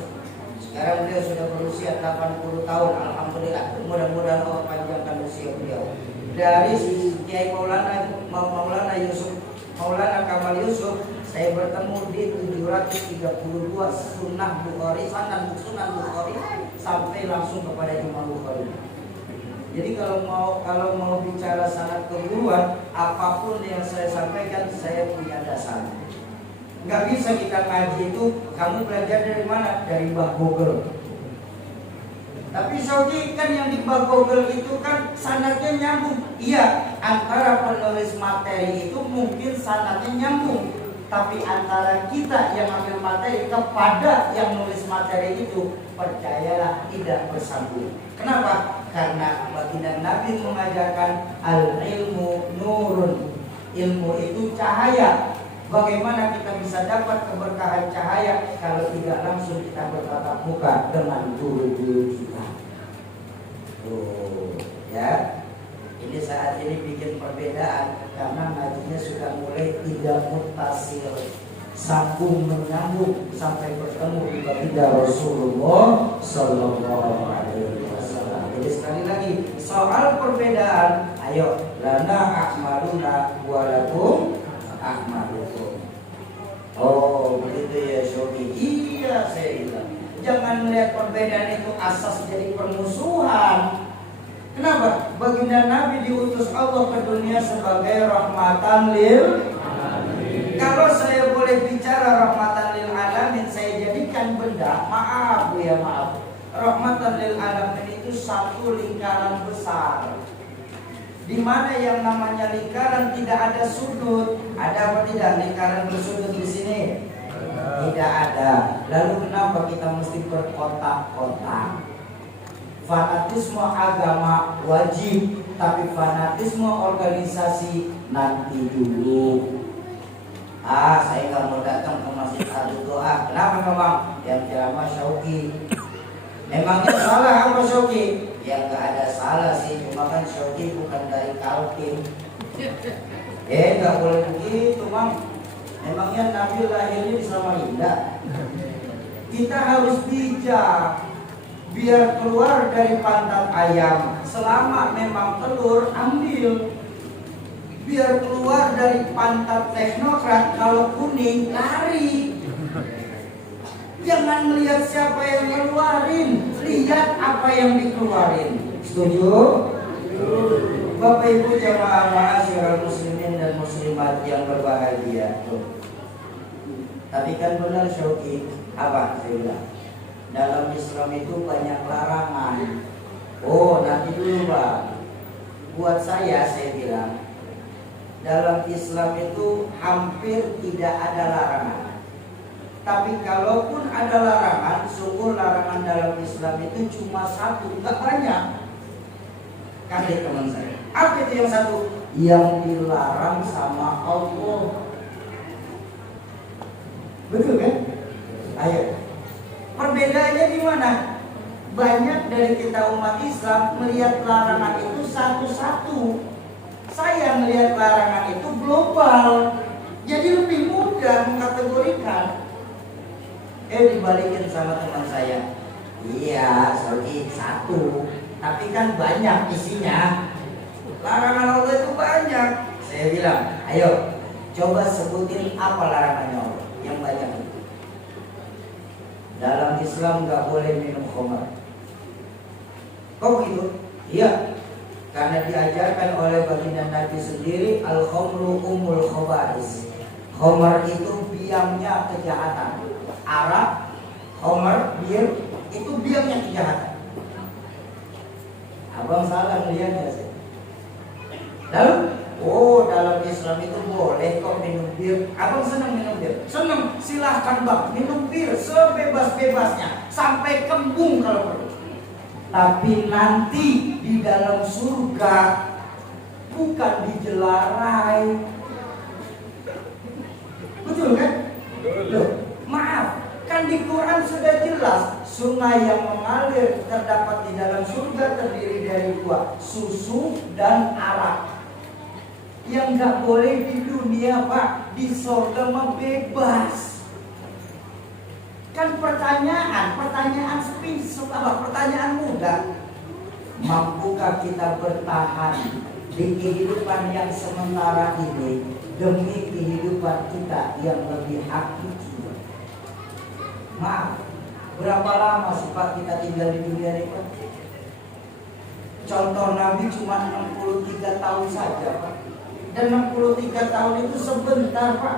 Sekarang beliau sudah berusia 80 tahun. Alhamdulillah. Mudah-mudahan Allah panjangkan usia beliau. Dari Kiai Maulana Yusuf, Maulana Kamal Yusuf, saya bertemu di 732 Sunan Bukhari, Sunan Bukhari sampai langsung kepada Imam Bukhari. Jadi kalau mau bicara sanad keguruan, apapun yang saya sampaikan saya punya dasar. Nggak bisa kita ngaji itu kamu belajar dari mana? Dari Mbah Google. Tapi Saudi kan yang di Mbah Google itu kan sanadnya nyambung. Iya, antara penulis materi itu mungkin sanadnya nyambung. Tapi antara kita yang ambil materi kepada yang nulis materi itu, percayalah tidak bersambung. Kenapa? Karena baginda Nabi mengajarkan al-ilmu nurun. Ilmu itu cahaya. Bagaimana kita bisa dapat keberkahan cahaya kalau tidak langsung kita bertatap muka dengan guru-guru kita? Oh, ya. Ini saat ini bikin perbedaan karena ngajinya sudah mulai tidak mutasil, sambung menyambung sampai bertemu di baginda Rasulullah Sallallahu Alaihi Wasallam. Jadi sekali lagi soal perbedaan, ayo lana akmaluna walakum akmalukum. Oh begitu ya Shobi. Iya saya bilang. Jangan melihat perbedaan itu asas jadi permusuhan. Kenapa? Baginda Nabi diutus Allah ke dunia sebagai rahmatan lil alamin. Kalau saya boleh bicara rahmatan lil alamin, saya jadikan benda, maaf ya maaf. Rahmatan lil alamin itu satu lingkaran besar. Di mana yang namanya lingkaran tidak ada sudut. Ada apa tidak lingkaran bersudut di sini? Tidak ada. Lalu kenapa kita mesti berkotak-kotak? Fanatisme agama wajib, tapi fanatisme organisasi nanti dulu. Saya nggak mau datang ke masjid adu doa. Kenapa memang? Yang ceramah Syauqi. Memangnya salah apa Syauqi? Ya nggak ada salah sih, cuma kan Shoki bukan dari Kalkim. Nggak boleh begitu, Mam. Memangnya Nabi lahirnya di Samarinda? Kita harus bijak, biar keluar dari pantat ayam. Selama memang telur, ambil. Biar keluar dari pantat teknokrat, kalau kuning, lari. Jangan melihat siapa yang ngeluarin, lihat apa yang dikeluarin. Setuju? Bapak Ibu jamaah ma'asyiral muslimin dan muslimat yang berbahagia. Tapi kan benar Syauki, apa saya bilang? Dalam Islam itu banyak larangan. Oh, nanti dulu Pak. Buat saya bilang, dalam Islam itu hampir tidak ada larangan. Tapi kalaupun ada larangan, sungguh larangan dalam Islam itu cuma satu, nggak banyak. Kaget teman saya. Apa itu yang satu? Yang dilarang sama Allah. Betul kan? Ayo. Perbedaannya di mana? Banyak dari kita umat Islam melihat larangan itu satu-satu. Saya melihat larangan itu global. Jadi lebih mudah mengkategorikan. Dibalikin sama teman saya. Iya, sorry, satu. Tapi kan banyak isinya. Larangan Allah itu banyak. Saya bilang, ayo coba sebutin apa larangannya Allah yang banyak itu. Dalam Islam nggak boleh minum khamar. Kok gitu? Iya. Karena diajarkan oleh baginda Nabi sendiri, al-khamru umul khaba'is. Khamar itu biangnya kejahatan. Arak, khamar, bir itu biangnya kejahatan. Abang salah melihatnya sih. Lalu, dalam Islam itu boleh kok minum bir. Abang senang minum bir? Senang, silahkan bang, minum bir sebebas-bebasnya sampai kembung kalau perlu. Tapi nanti di dalam surga bukan dijelarai. Betul kan? Loh, maaf, kan di Quran sudah jelas sungai yang mengalir terdapat di dalam surga terdiri dari dua, susu dan arak. Yang nggak boleh di dunia Pak, di surga mah bebas. Kan pertanyaan mudah. Mampukah kita bertahan di kehidupan yang sementara ini demi kehidupan kita yang lebih hakiki? Maaf, berapa lama sih Pak kita tinggal di dunia ini Pak? Contoh Nabi cuma 63 tahun saja Pak. Dan 63 tahun itu sebentar Pak.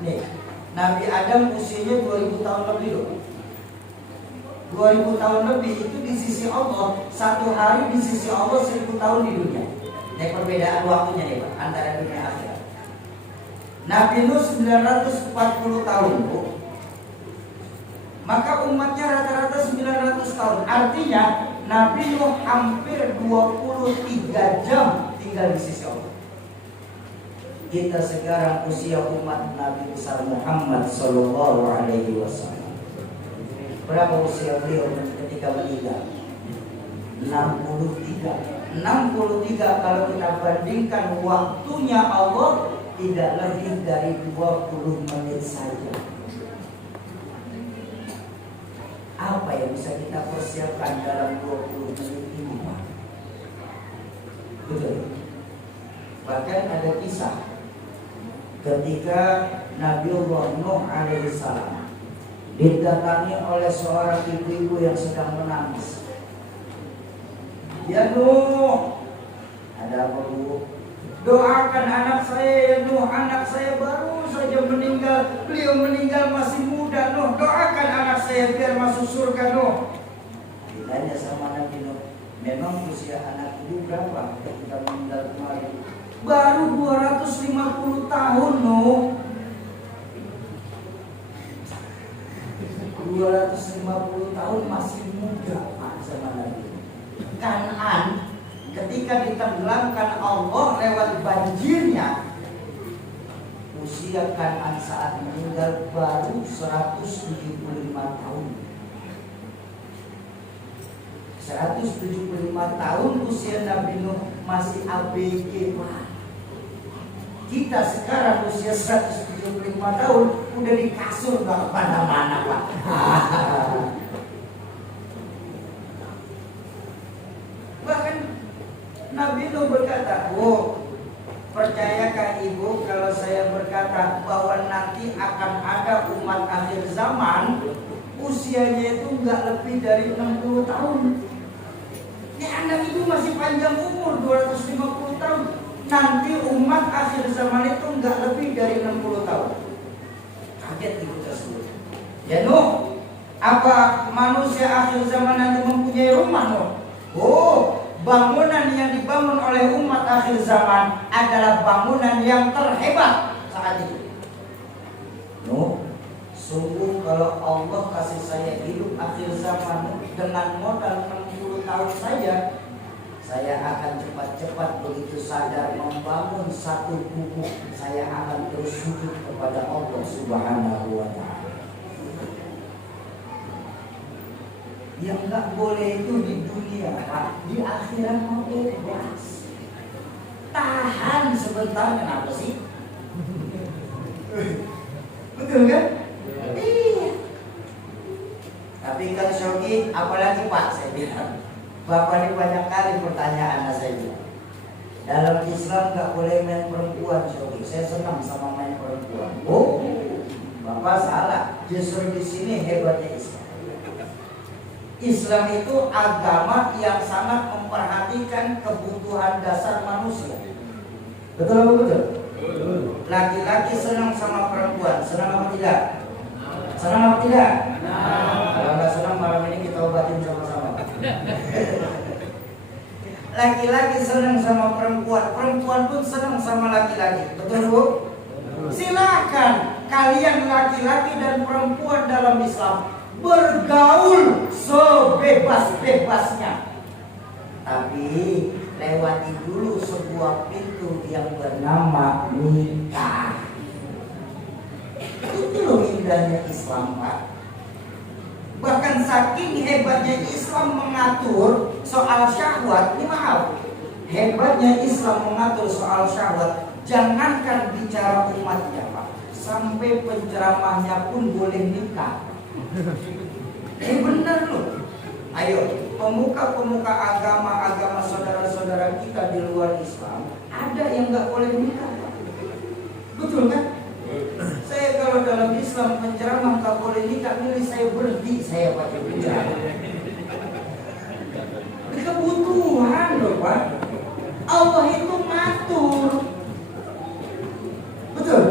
Nih, Nabi Adam usianya 2000 tahun lebih loh. 2000 tahun lebih itu di sisi Allah. Satu hari di sisi Allah 1000 tahun di dunia. Ini perbedaan waktunya nih Pak, antara dunia akhirat. Nabi Nuh 940 tahun Bu. Maka umatnya rata-rata 900 tahun. Artinya Nabi Nuh hampir 23 jam tinggal di sisi Allah. Kita sekarang usia umat Nabi besar Muhammad Sallallahu Alaihi Wasallam. Berapa usia beliau ketika meninggal? 63. 63 kalau kita bandingkan waktunya Allah tidak lebih dari 20 menit saja. Apa yang bisa kita persiapkan dalam 20 menit ini? Betul. Bahkan ada kisah ketika Nabiullah Nuh alaihissalam didatangi oleh seorang ibu-ibu yang sedang menangis. Ya Nuh, ada apa Bu? Doakan anak saya ya Nuh, anak saya baru saja meninggal. Beliau meninggal masih muda Nuh, doakan anak saya biar masuk surga Nuh. Ditanya sama Nabi Nuh, memang usia anak ibu berapa ketika meninggal kemarin? Baru 250 tahun Nuh. 250 tahun masih muda Pak sama Nabi. Kan'an ketika ditenggelamkan Allah lewat banjirnya, usia Kan'an saat meninggal baru 175 tahun. 175 tahun usia Nabi Nuh masih ABG, Pak. Kita sekarang usia 175 tahun udah di kasur gak kemana-mana, Pak. Bahkan Nabi Nuh berkata, percayakah ibu kalau saya berkata bahwa nanti akan ada umat akhir zaman usianya itu nggak lebih dari 60 tahun. Ini anak itu masih panjang umur 250 tahun. Nanti umat akhir zaman itu nggak lebih dari 60 tahun. Kaget ibu tersebut. Ya Nuh, apa manusia akhir zaman nanti mempunyai rumah, Nuh? Bangunan yang dibangun oleh umat akhir zaman adalah bangunan yang terhebat saat itu. Nuh, sungguh kalau Allah kasih saya hidup akhir zaman dengan modal 60 tahun saja, saya akan cepat-cepat begitu sadar membangun satu gubuk, saya akan terus sujud kepada Allah Subhanahu wa Ta'ala. Yang nggak boleh itu di dunia, Pak. Di akhirat mau bebas. Tahan sebentar, kenapa sih? Betul kan? Iya. Tapi kan Syoki, apalagi Pak, saya bilang. Bapak ini banyak kali pertanyaan saya bilang. Dalam Islam nggak boleh main perempuan, Syoki. Saya senang sama main perempuan. Bapak salah. Justru di sini hebatnya Islam. Islam itu agama yang sangat memperhatikan kebutuhan dasar manusia. Betul apa betul? Laki-laki senang sama perempuan, senang apa tidak? Senang apa tidak? Kalau nggak senang malam ini kita obatin sama-sama. Laki-laki senang sama perempuan, perempuan pun senang sama laki-laki. Betul Bu? Silakan kalian laki-laki dan perempuan dalam Islam bergaul sebebas-bebasnya, tapi lewati dulu sebuah pintu yang bernama nikah. Itu loh indahnya Islam, Pak. Bahkan saking hebatnya Islam mengatur soal syahwat, ini maaf, hebatnya Islam mengatur soal syahwat, jangankan bicara umatnya, Pak, sampai penceramahnya pun boleh nikah. Ini benar loh. Ayo, pemuka-pemuka agama saudara-saudara kita di luar Islam, ada yang nggak boleh nikah, Pak. Betul kan? Saya kalau dalam Islam penceramah nggak boleh nikah, milih saya berhenti, saya pakai penceramah. Ini kebutuhan loh, Pak. Allah itu ngatur. Betul.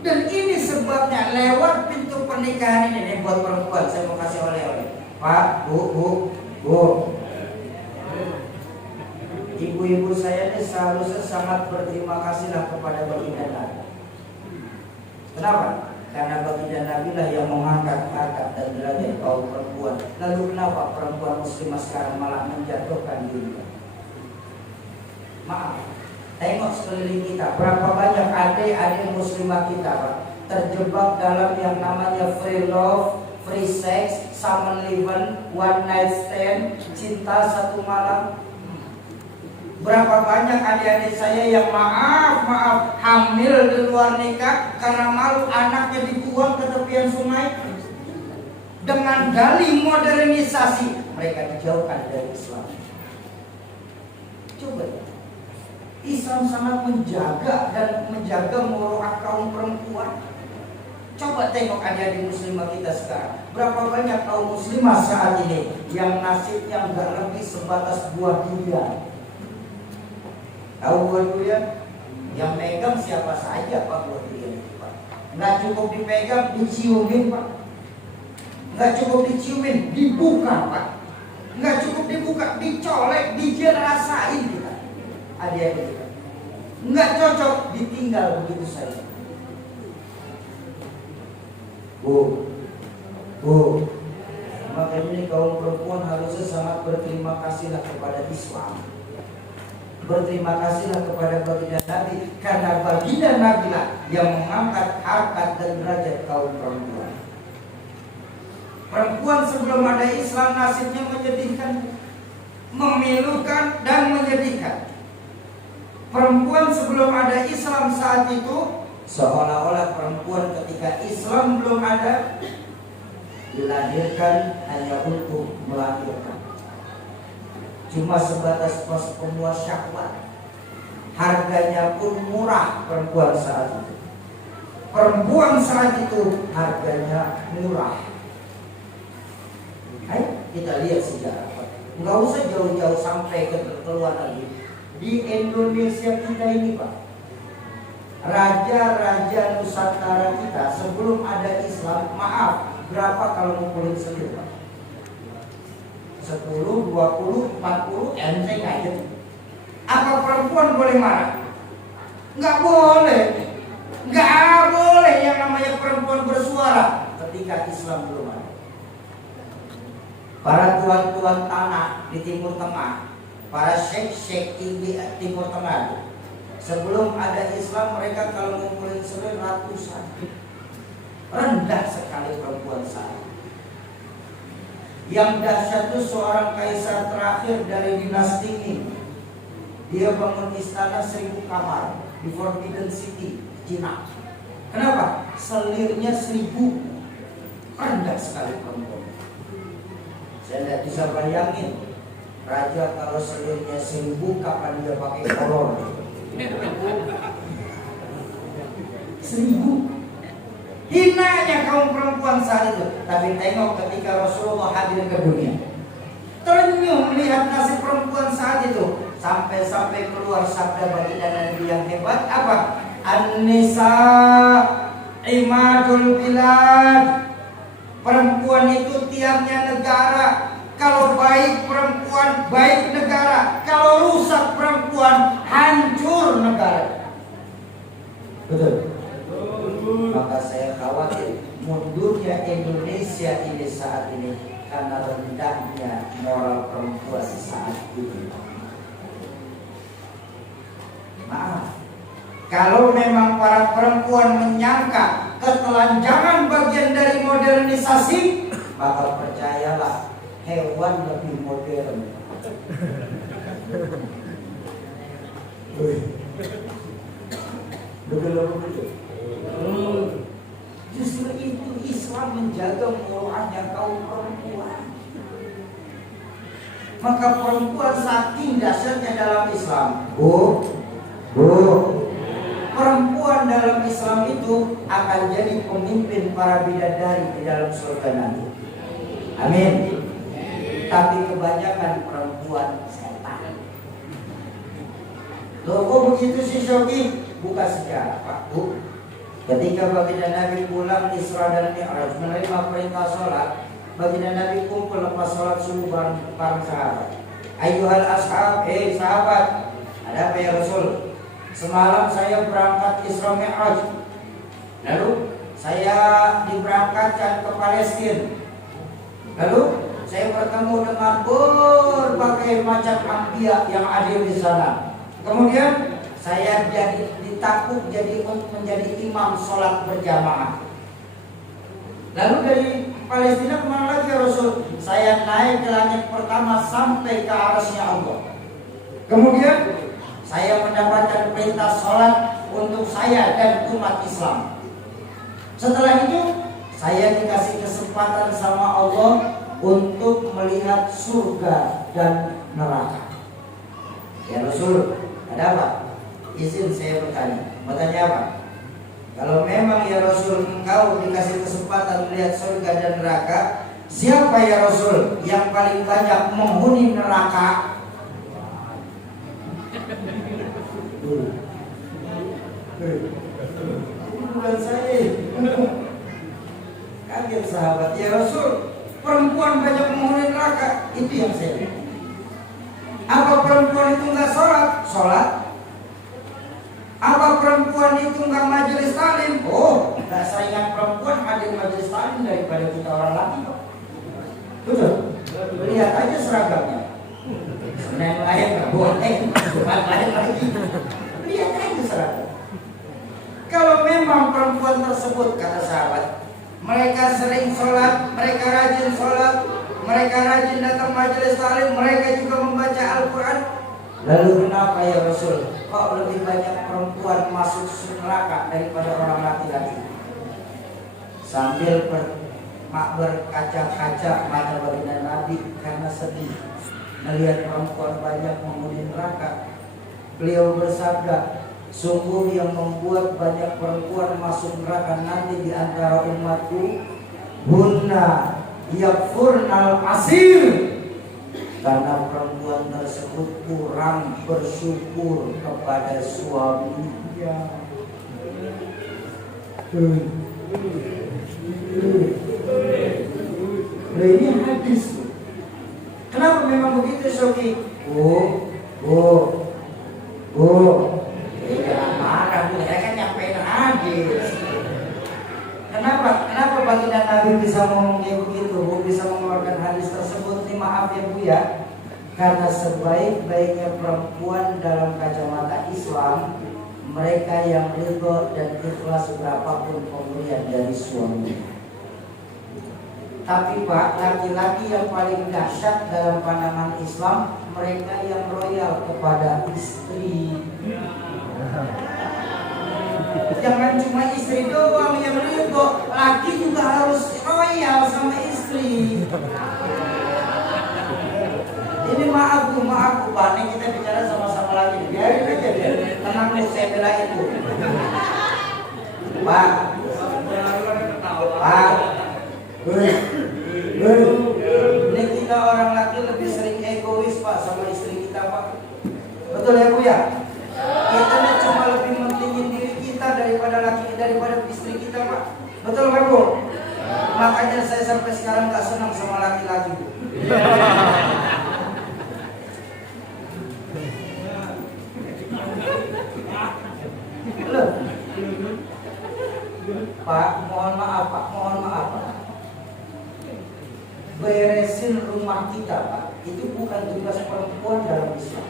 Dan ini sebabnya lewat pintu pernikahan ini buat perempuan saya mau kasih oleh-oleh. Pak, Bu. Ibu-ibu saya ini seharusnya sangat berterima kasihlah kepada baginda Nabi. Kenapa? Karena baginda Nabi lah yang mengangkat harkat dan derajat kaum perempuan. Lalu kenapa perempuan muslimah sekarang malah menjatuhkan dirinya? Maaf. Tengok sekeliling kita, berapa banyak adik-adik muslimah kita, Pak, terjebak dalam yang namanya free love, free sex, summon liven, one night stand, cinta satu malam. Berapa banyak adik-adik saya yang maaf hamil di luar nikah karena malu anaknya dibuang ke tepian sungai. Dengan dalih modernisasi mereka dijauhkan dari Islam. Coba Islam sangat menjaga muruah kaum perempuan. Coba tengok adik-adik muslimah kita sekarang. Berapa banyak kaum muslimah saat ini yang nasibnya nggak lebih sebatas buah durian. Tahu buah durian? Yang megang siapa saja Pak buah durian itu, Pak. Nggak cukup dipegang, diciumin, Pak. Nggak cukup diciumin, dibuka, Pak. Nggak cukup dibuka, dicolek, dijerasain kita. Adik-adik kita. Nggak cocok, ditinggal begitu saja. Bu, makanya ini kaum perempuan harusnya sangat berterima kasihlah kepada Islam. Berterima kasihlah kepada baginda Nabi, karena baginda Nabi lah yang mengangkat harkat dan derajat kaum perempuan. Perempuan sebelum ada Islam nasibnya menyedihkan, memilukan dan menyedihkan. Perempuan sebelum ada Islam saat itu seolah-olah perempuan ketika Islam belum ada dilahirkan hanya untuk melahirkan, cuma sebatas pemuas syahwat. Harganya pun murah perempuan saat itu. Perempuan saat itu harganya murah. Ayo kita lihat sejarah. Nggak usah jauh-jauh sampai ke luar negeri. Di Indonesia kita ini Pak, raja-raja Nusantara kita sebelum ada Islam, maaf, berapa kalau ngumpulin selir Pak? 10, 20, 40, enteng aja. Apa perempuan boleh marah? Nggak boleh. Nggak boleh yang namanya perempuan bersuara ketika Islam belum ada. Para tuan-tuan tanah di Timur Tengah, para syekh-syekh di Timur Tengah, sebelum ada Islam mereka kalau ngumpulin selir ratusan. Rendah sekali perempuan saat. Yang dahsyat itu seorang kaisar terakhir dari dinasti Ming. Dia bangun istana 1000 kamar di Forbidden City, Cina. Kenapa? Selirnya 1000. Rendah sekali perempuan. Saya tidak bisa bayangin raja kalau selirnya 1000 kapan dia pakai kolor. 1000. Hinanya kaum perempuan saat itu. Tapi tengok ketika Rasulullah hadir ke dunia, terenyuh melihat nasib perempuan saat itu. Sampai-sampai keluar sabda baginda Nabi yang hebat apa? An-nisa imadul bilad. Perempuan itu tiangnya negara. Kalau baik perempuan, baik negara. Kalau rusak perempuan, hancur negara. Betul. Maka saya khawatir mundurnya Indonesia ini saat ini karena rendahnya moral perempuan saat ini. Maaf, kalau memang para perempuan menyangka ketelanjangan bagian dari modernisasi, maka percayalah hewan lebih modern. Justru itu Islam menjaga muruahnya kaum perempuan. Maka perempuan saking dasarnya dalam Islam, Bu, perempuan dalam Islam itu akan jadi pemimpin para bidadari di dalam surga nanti. Amin. Tapi kebanyakan perempuan setan. Loh, kok begitu sih Syoki? Buka sejarah Pak Bu. Ketika baginda Nabi pulang Isra dan Mi'raj menerima perintah sholat, baginda Nabi kumpul lepas sholat subuh bareng sahabat. Ayyuhal ashab, sahabat, ada apa ya Rasul? Semalam saya berangkat Isra Mi'raj. Lalu saya diberangkatkan ke Palestina. Lalu saya bertemu dengan berbagai macam anbiya yang ada di sana. Kemudian saya jadi ditakut menjadi imam sholat berjamaah. Lalu dari Palestina kemana lagi ya Rasul? Saya naik ke langit pertama sampai ke arasnya Allah. Kemudian saya mendapatkan perintah sholat untuk saya dan umat Islam. Setelah itu saya dikasih kesempatan sama Allah untuk melihat surga dan neraka. Ya Rasul, ada apa? Izin saya bertanya. Bertanya apa? Kalau memang ya Rasul engkau dikasih kesempatan melihat surga dan neraka, siapa ya Rasul yang paling banyak menghuni neraka? Bukan saya. Kaget sahabat, ya Rasul, perempuan banyak menghuni neraka. Itu yang saya lihat. Apa perempuan itu nggak sholat? Sholat. Apa perempuan itu nggak majelis taklim? Oh, nggak saingan perempuan hadir majelis taklim daripada kita orang laki. Betul. Lihat aja seragamnya. Senin lain nggak boleh, Jumat lain lagi. Lihat aja seragam. Kalau memang perempuan tersebut, kata sahabat, Mereka sering sholat, mereka rajin sholat, mereka rajin datang majelis taklim, mereka juga membaca Al-Quran. Lalu kenapa ya Rasul? Kok lebih banyak perempuan masuk neraka daripada orang laki-laki? Sambil berkaca-kaca mata baginda Nabi karena sedih melihat perempuan banyak menghuni neraka. Beliau bersabda, sungguh yang membuat banyak perempuan masuk neraka nanti di antara umatku, hunna yakfurnal asir, karena perempuan tersebut kurang bersyukur kepada suaminya. Ini hadis. Kenapa memang begitu, Soki? Jangan marah, Bu. Saya kan nyampein hadis. Kenapa baginda Nabi bisa ngomong kayak begitu, Bu? Bisa mengeluarkan hadis tersebut? Ini maaf ya, Bu ya. Karena sebaik-baiknya perempuan dalam kacamata Islam, mereka yang ridho dan ikhlas berapapun pemberian dari suami. Tapi Pak, laki-laki yang paling dahsyat dalam pandangan Islam, mereka yang royal kepada istri. Jangan cuma istri doang yang ridho, laki juga harus royal sama istri. Ini maaf Bu, Pak. Ini kita bicara sama-sama lagi. Biarin aja deh. Tenang Bu, saya belain Bu. Pak. Ini kita orang laki lebih sering egois Pak sama istri kita Pak. Betul ya Bu ya? Kita cuma lebih mentingin diri kita daripada istri kita Pak. Betul kan Bu? Makanya saya sampai sekarang gak senang sama laki-laki Bu. Pak, mohon maaf Pak. Beresin rumah kita Pak, itu bukan tugas perempuan dalam Islam.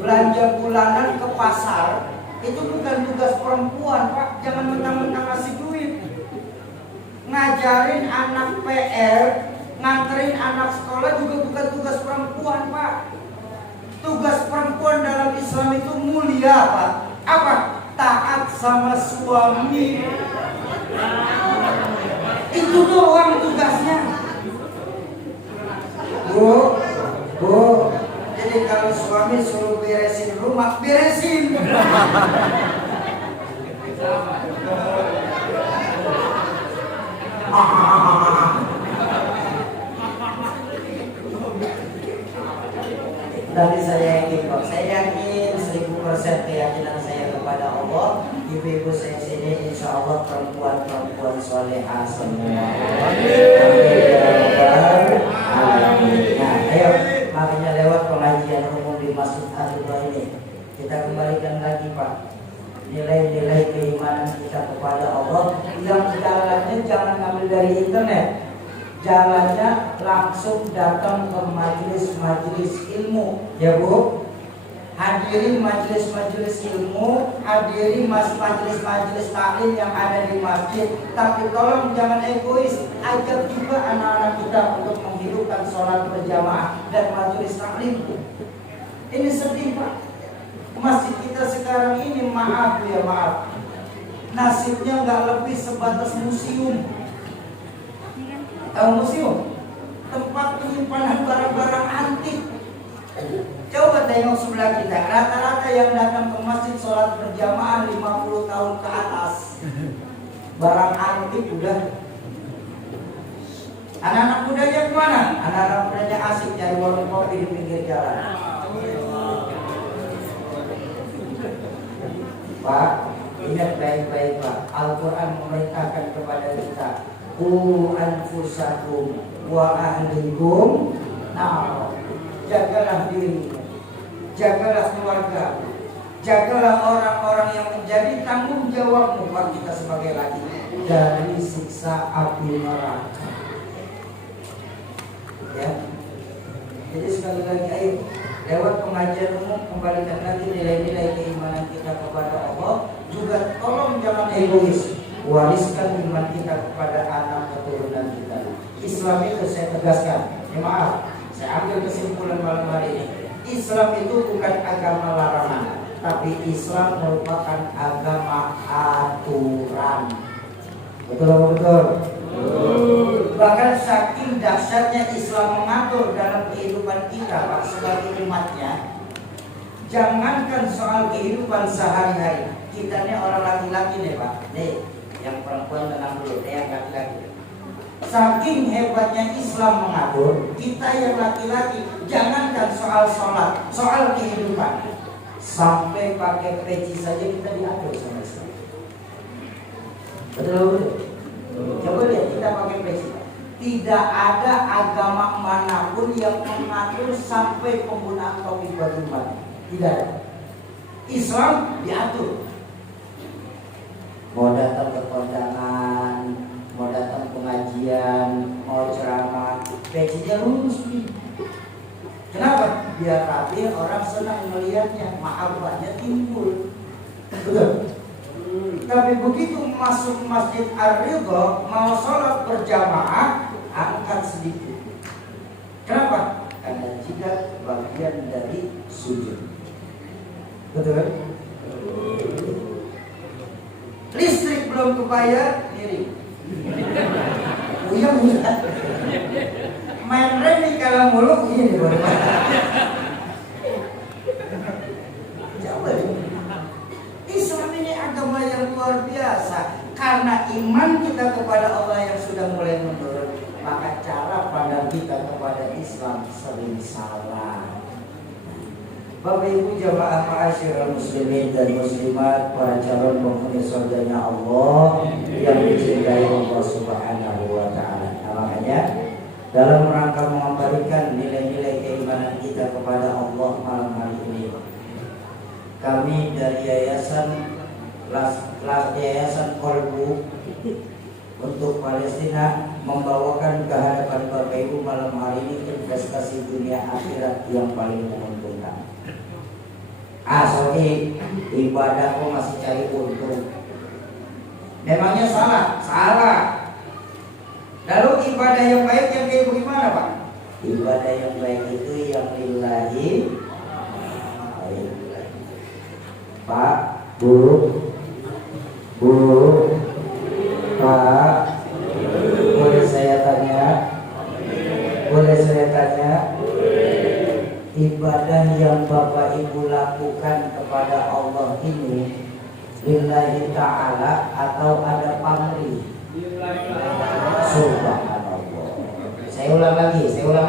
Belanja bulanan ke pasar, itu bukan tugas perempuan Pak. Jangan mentang-mentang ngasih duit. Ngajarin anak PR, nganterin anak sekolah juga bukan tugas perempuan Pak. Tugas perempuan dalam Islam itu mulia Pak. Apa? Taat sama suami. Itu doang tugasnya. Bu. Jadi kalau suami suruh beresin rumah, beresin. Tadi saya yakin 1000% keyakinan saya kepada Allah. Ibu-ibu saya sini insya Allah perempuan solehah semua. Amin. Nah, ayo makanya lewat pengajian umum di Masjid Al-Quran ini kita kembalikan lagi Pak nilai-nilai keimanan kita kepada Allah. Yang jalannya jangan ngambil dari internet. Jalannya langsung datang ke majelis-majelis ilmu, ya Bu. Hadiri majelis-majelis ilmu, hadiri majelis-majelis taklim yang ada di masjid. Tapi tolong jangan egois, ajak juga anak-anak kita untuk menghidupkan sholat berjamaah dan majelis taklim. Ini sedih Pak. Masjid kita sekarang ini maaf, nasibnya nggak lebih sebatas museum. Tahu museum? Tempat penyimpanan barang-barang antik. Coba tengok sebelah kita. Rata-rata yang datang ke masjid sholat berjamaah 50 tahun ke atas. Barang antik udah. Anak-anak mudanya kemana? Anak-anak mudanya asik cari warung kopi di pinggir jalan. Pak, ingat baik-baik Pak. Al-Quran memerintahkan kepada kita, qu anfusakum wa ahlikum nar. Jagalah diri, jagalah keluarga, jagalah orang-orang yang menjadi tanggung jawabmu buat kita sebagai laki dari siksa api neraka. Ya. Jadi sekali lagi ayo lewat pengajian umum kembalikan lagi nilai-nilai keimanan kita kepada Allah. Juga tolong jangan egois. wariskan iman kita kepada anak keturunan kita. Islam itu saya tegaskan, maaf, saya ambil kesimpulan malam hari ini. Islam itu bukan agama larangan, tapi Islam merupakan agama aturan. Betul apa betul? Bahkan saking dahsyatnya Islam mengatur dalam kehidupan kita, Pak, sebagai umatnya. Jangankan soal kehidupan sehari-hari, kita nih orang laki-laki nih Pak, nih yang perempuan tenang dulu, yang laki-laki. Saking hebatnya Islam mengatur, kita yang laki-laki, jangankan soal sholat, soal kehidupan, sampai pakai peci saja kita diatur sama Islam. Betul? Coba lihat kita pakai peci. Tidak ada agama manapun yang mengatur sampai penggunaan topi bagi umat. Tidak ada. Islam diatur. Mau datang ke kondangan, mau datang pengajian, mau ceramah, pecinya lurus nih. Kenapa? Biar rapi, orang senang melihatnya, mahabbatnya timbul. Betul. Tapi begitu masuk Masjid Ar-Ridha, mau sholat berjamaah, angkat sedikit. Kenapa? Karena jika bagian dari sujud. Betul? Listrik belum kebayar, miring. Uyang. Main remi kalau muluk ini boleh. Coba. Islam ini agama yang luar biasa. Karena iman kita kepada Allah yang sudah mulai menurun, maka cara pandang kita kepada Islam sering salah. Bapak Ibu jamaah ma'asyiral muslimin dan muslimat, para calon penghuni surganya Allah yang dicintai Allah Subhanahu wa taala. Makanya dalam rangka mengembalikan nilai-nilai keimanan kita kepada Allah malam hari ini, kami dari Yayasan Kolbu untuk Palestina membawakan ke hadapan Bapak Ibu malam hari ini investasi dunia akhirat yang paling menguntungkan. Sorry, ibadah kok masih cari untung. Memangnya salah? Salah. Lalu ibadah yang baik yang kayak bagaimana Pak? Ibadah yang baik itu yang lillahi. Pak, Bu, Pak, boleh saya tanya? Ibadah yang Bapak Ibu lakukan kepada Allah ini lillahi ta'ala atau ada pamrih? Subhanallah. Saya ulang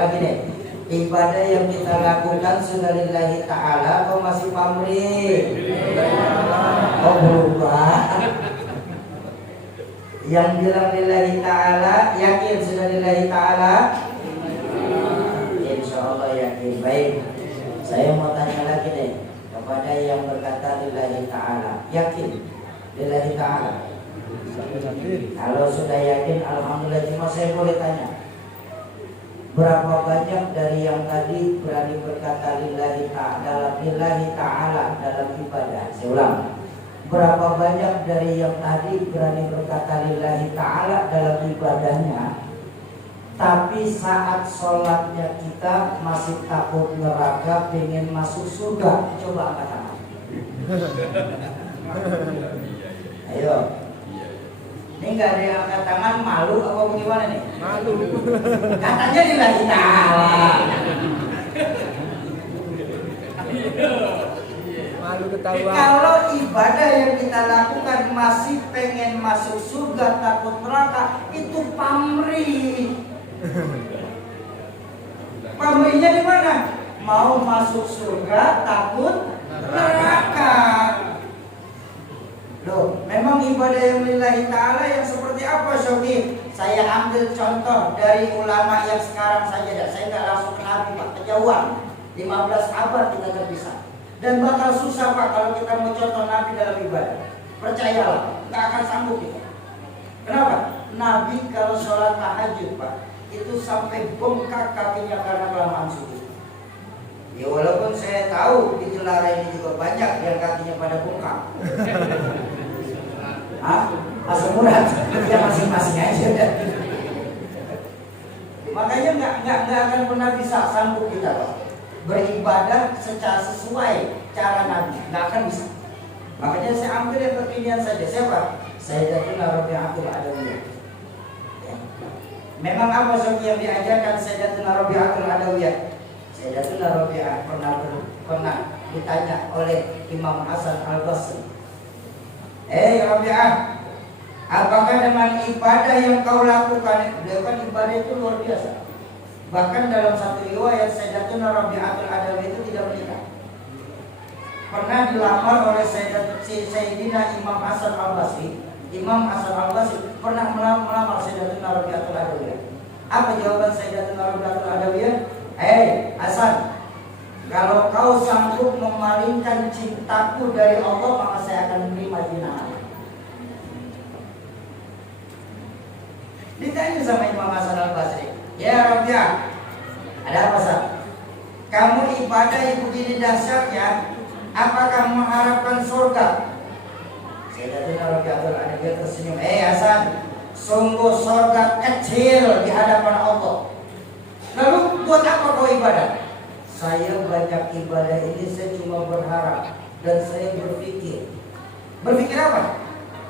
lagi nih. Ibadah yang kita lakukan sudah lillahi ta'ala atau masih pamrih? Oh berubah. Yang bilang lillahi ta'ala yakin sudah lillahi ta'ala? Insyaallah yakin. Baik. Saya mau tanya lagi nih kepada yang berkata lillahi ta'ala, yakin lillahi ta'ala? Kalau sudah yakin alhamdulillah. Cuma saya boleh tanya, berapa banyak dari yang tadi berani berkata lillahi ta'ala dalam ibadah? Saya ulang. Berapa banyak dari yang tadi berani berkata lillahi ta'ala dalam ibadahnya, tapi saat sholatnya kita masih takut neraka, pengen masuk surga? Coba angkat tangan. Ayo. Ini nggak ada yang angkat tangan, malu apa bagaimana nih? Malu. Katanya lillahi ta'ala. Malu ketahuan. Kalau ibadah yang kita lakukan masih pengen masuk surga, takut neraka, itu pamrih. Pamrihnya di mana? Mau masuk surga, takut neraka. Loh, memang ibadah yang lillahi ta'ala yang seperti apa, Syoki? Saya ambil contoh dari ulama yang sekarang saja. Saya nggak langsung ke Nabi, Pak, kejauhan. 15 abad kita terpisah. Dan bakal susah Pak kalau kita mau contoh Nabi dalam ibadah. Percayalah, nggak akan sanggup kita. Kenapa? Nabi kalau sholat tahajud Pak, itu sampai bengkak kakinya karena kelamaan sujud. Ya walaupun saya tahu di Jelara ini juga banyak yang kakinya pada bengkak. asam urat, ya masing-masing aja. Makanya nggak akan pernah bisa sanggup kita Pak, beribadah secara sesuai cara Nabi, nggak akan bisa. Makanya saya ambil yang kekinian saja. Siapa? Sayyidatuna Rabi'atul Adawiyah. Ya. Memang apa yang diajarkan Sayyidatuna Rabi'atul Adawiyah? Sayyidatuna Rabi'ah pernah ditanya oleh Imam Hasan Al-Basri. Rabi'ah, apakah dengan ibadah yang kau lakukan, beliau kan ibadah itu luar biasa. Bahkan dalam satu riwayat Sayyidatuna Rabi'atul Adawiyah itu tidak menikah. Pernah dilamar oleh Sayyidina Imam Hasan Al-Basri. Imam Hasan Al-Basri pernah melamar Sayyidatuna Rabi'atul Adawiyah. Apa jawaban Sayyidatuna Rabi'atul Adawiyah? Hasan, kalau kau sanggup memalingkan cintaku dari Allah, maka saya akan menerima jinah. Ditanya sama Imam Hasan Al-Basri, ya Rabi'ah, ada apa Hasan? Kamu ibadah begini dahsyatnya, apakah mengharapkan surga? Sayyidatuna Rabi'atul Adawiyah tersenyum. Hasan, sungguh surga kecil di hadapan Allah. Lalu buat apa kau ibadah? Saya banyak ibadah ini saya cuma berharap dan saya berpikir. Berpikir apa?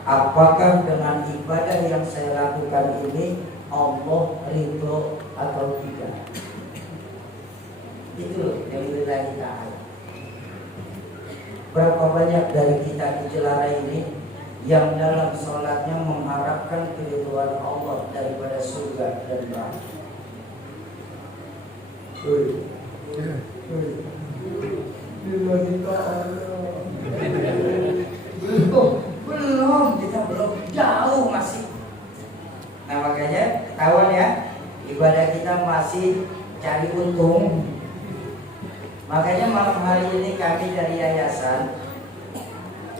Apakah dengan ibadah yang saya lakukan ini Allah ridho atau tidak? Itu yang lillahi ta'ala. Berapa banyak dari kita di Jelara ini yang dalam sholatnya mengharapkan keridhaan Allah daripada surga dan neraka? Lillahi ta'ala. Belum, kita belum, jauh masih. Nah makanya ketahuan ya, ibadah kita masih cari untung. Makanya malam hari ini kami dari yayasan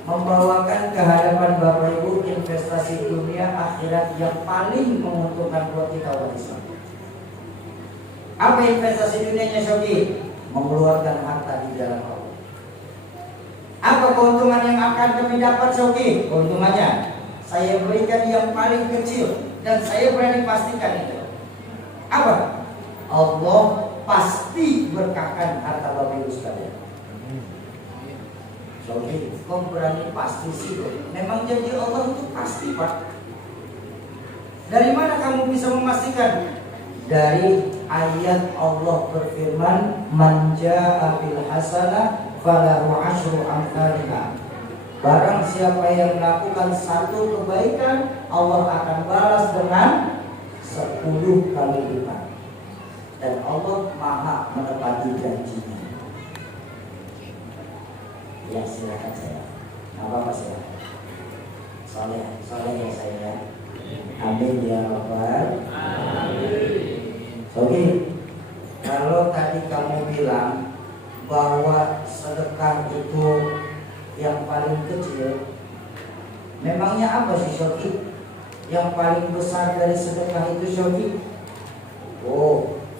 membawakan ke hadapan Bapak Ibu investasi dunia akhirat yang paling menguntungkan buat kita umat Islam. Apa investasi dunianya Syoki? Mengeluarkan harta di jalan Allah. Apa keuntungan yang akan kami dapat Syoki? Keuntungannya saya berikan yang paling kecil dan saya berani pastikan itu. Apa? Allah pasti berkahkan harta Bapak Ibu sekalian. Syoki, kau berani pasti sih? Memang janji Allah itu pasti Pak. Dari mana kamu bisa memastikan? Dari ayat Allah berfirman, man jaa bil hasanah falahu asyru amsalha. Barang siapa yang melakukan satu kebaikan, Allah akan balas dengan 10 kali lipat. Dan Allah Maha menepati janjinya. Ya silakan saya. Apa silakan. Soleh ya saya. Amin ya Rabbal alamin. Oke, kalau tadi kamu bilang bahwa sedekah itu yang paling kecil, memangnya apa sih Syoki? Yang paling besar dari sedekah itu Syoki?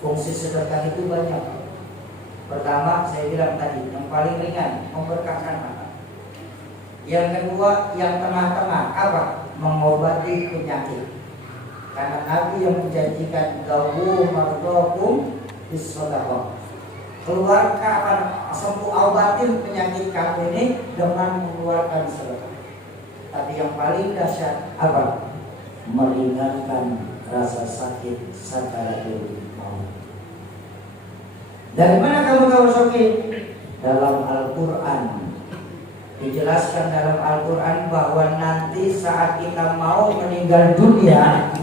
Fungsi sedekah itu banyak. Pertama, saya bilang tadi, yang paling ringan, memberkahkan harta. Yang kedua, yang tengah-tengah, apa? Mengobati penyakit. Karena Nabi yang menjanjikan dawu mardokum bis-shadaqah. Keluarkan sembuh obatin penyakit kamu ini dengan mengeluarkan sedekah. Tapi yang paling dahsyat apa? Meringankan rasa sakit sakaratul maut. Dari mana kamu tahu Syoki? Dalam Al-Quran dijelaskan dalam Al-Quran bahwa nanti saat kita mau meninggal dunia,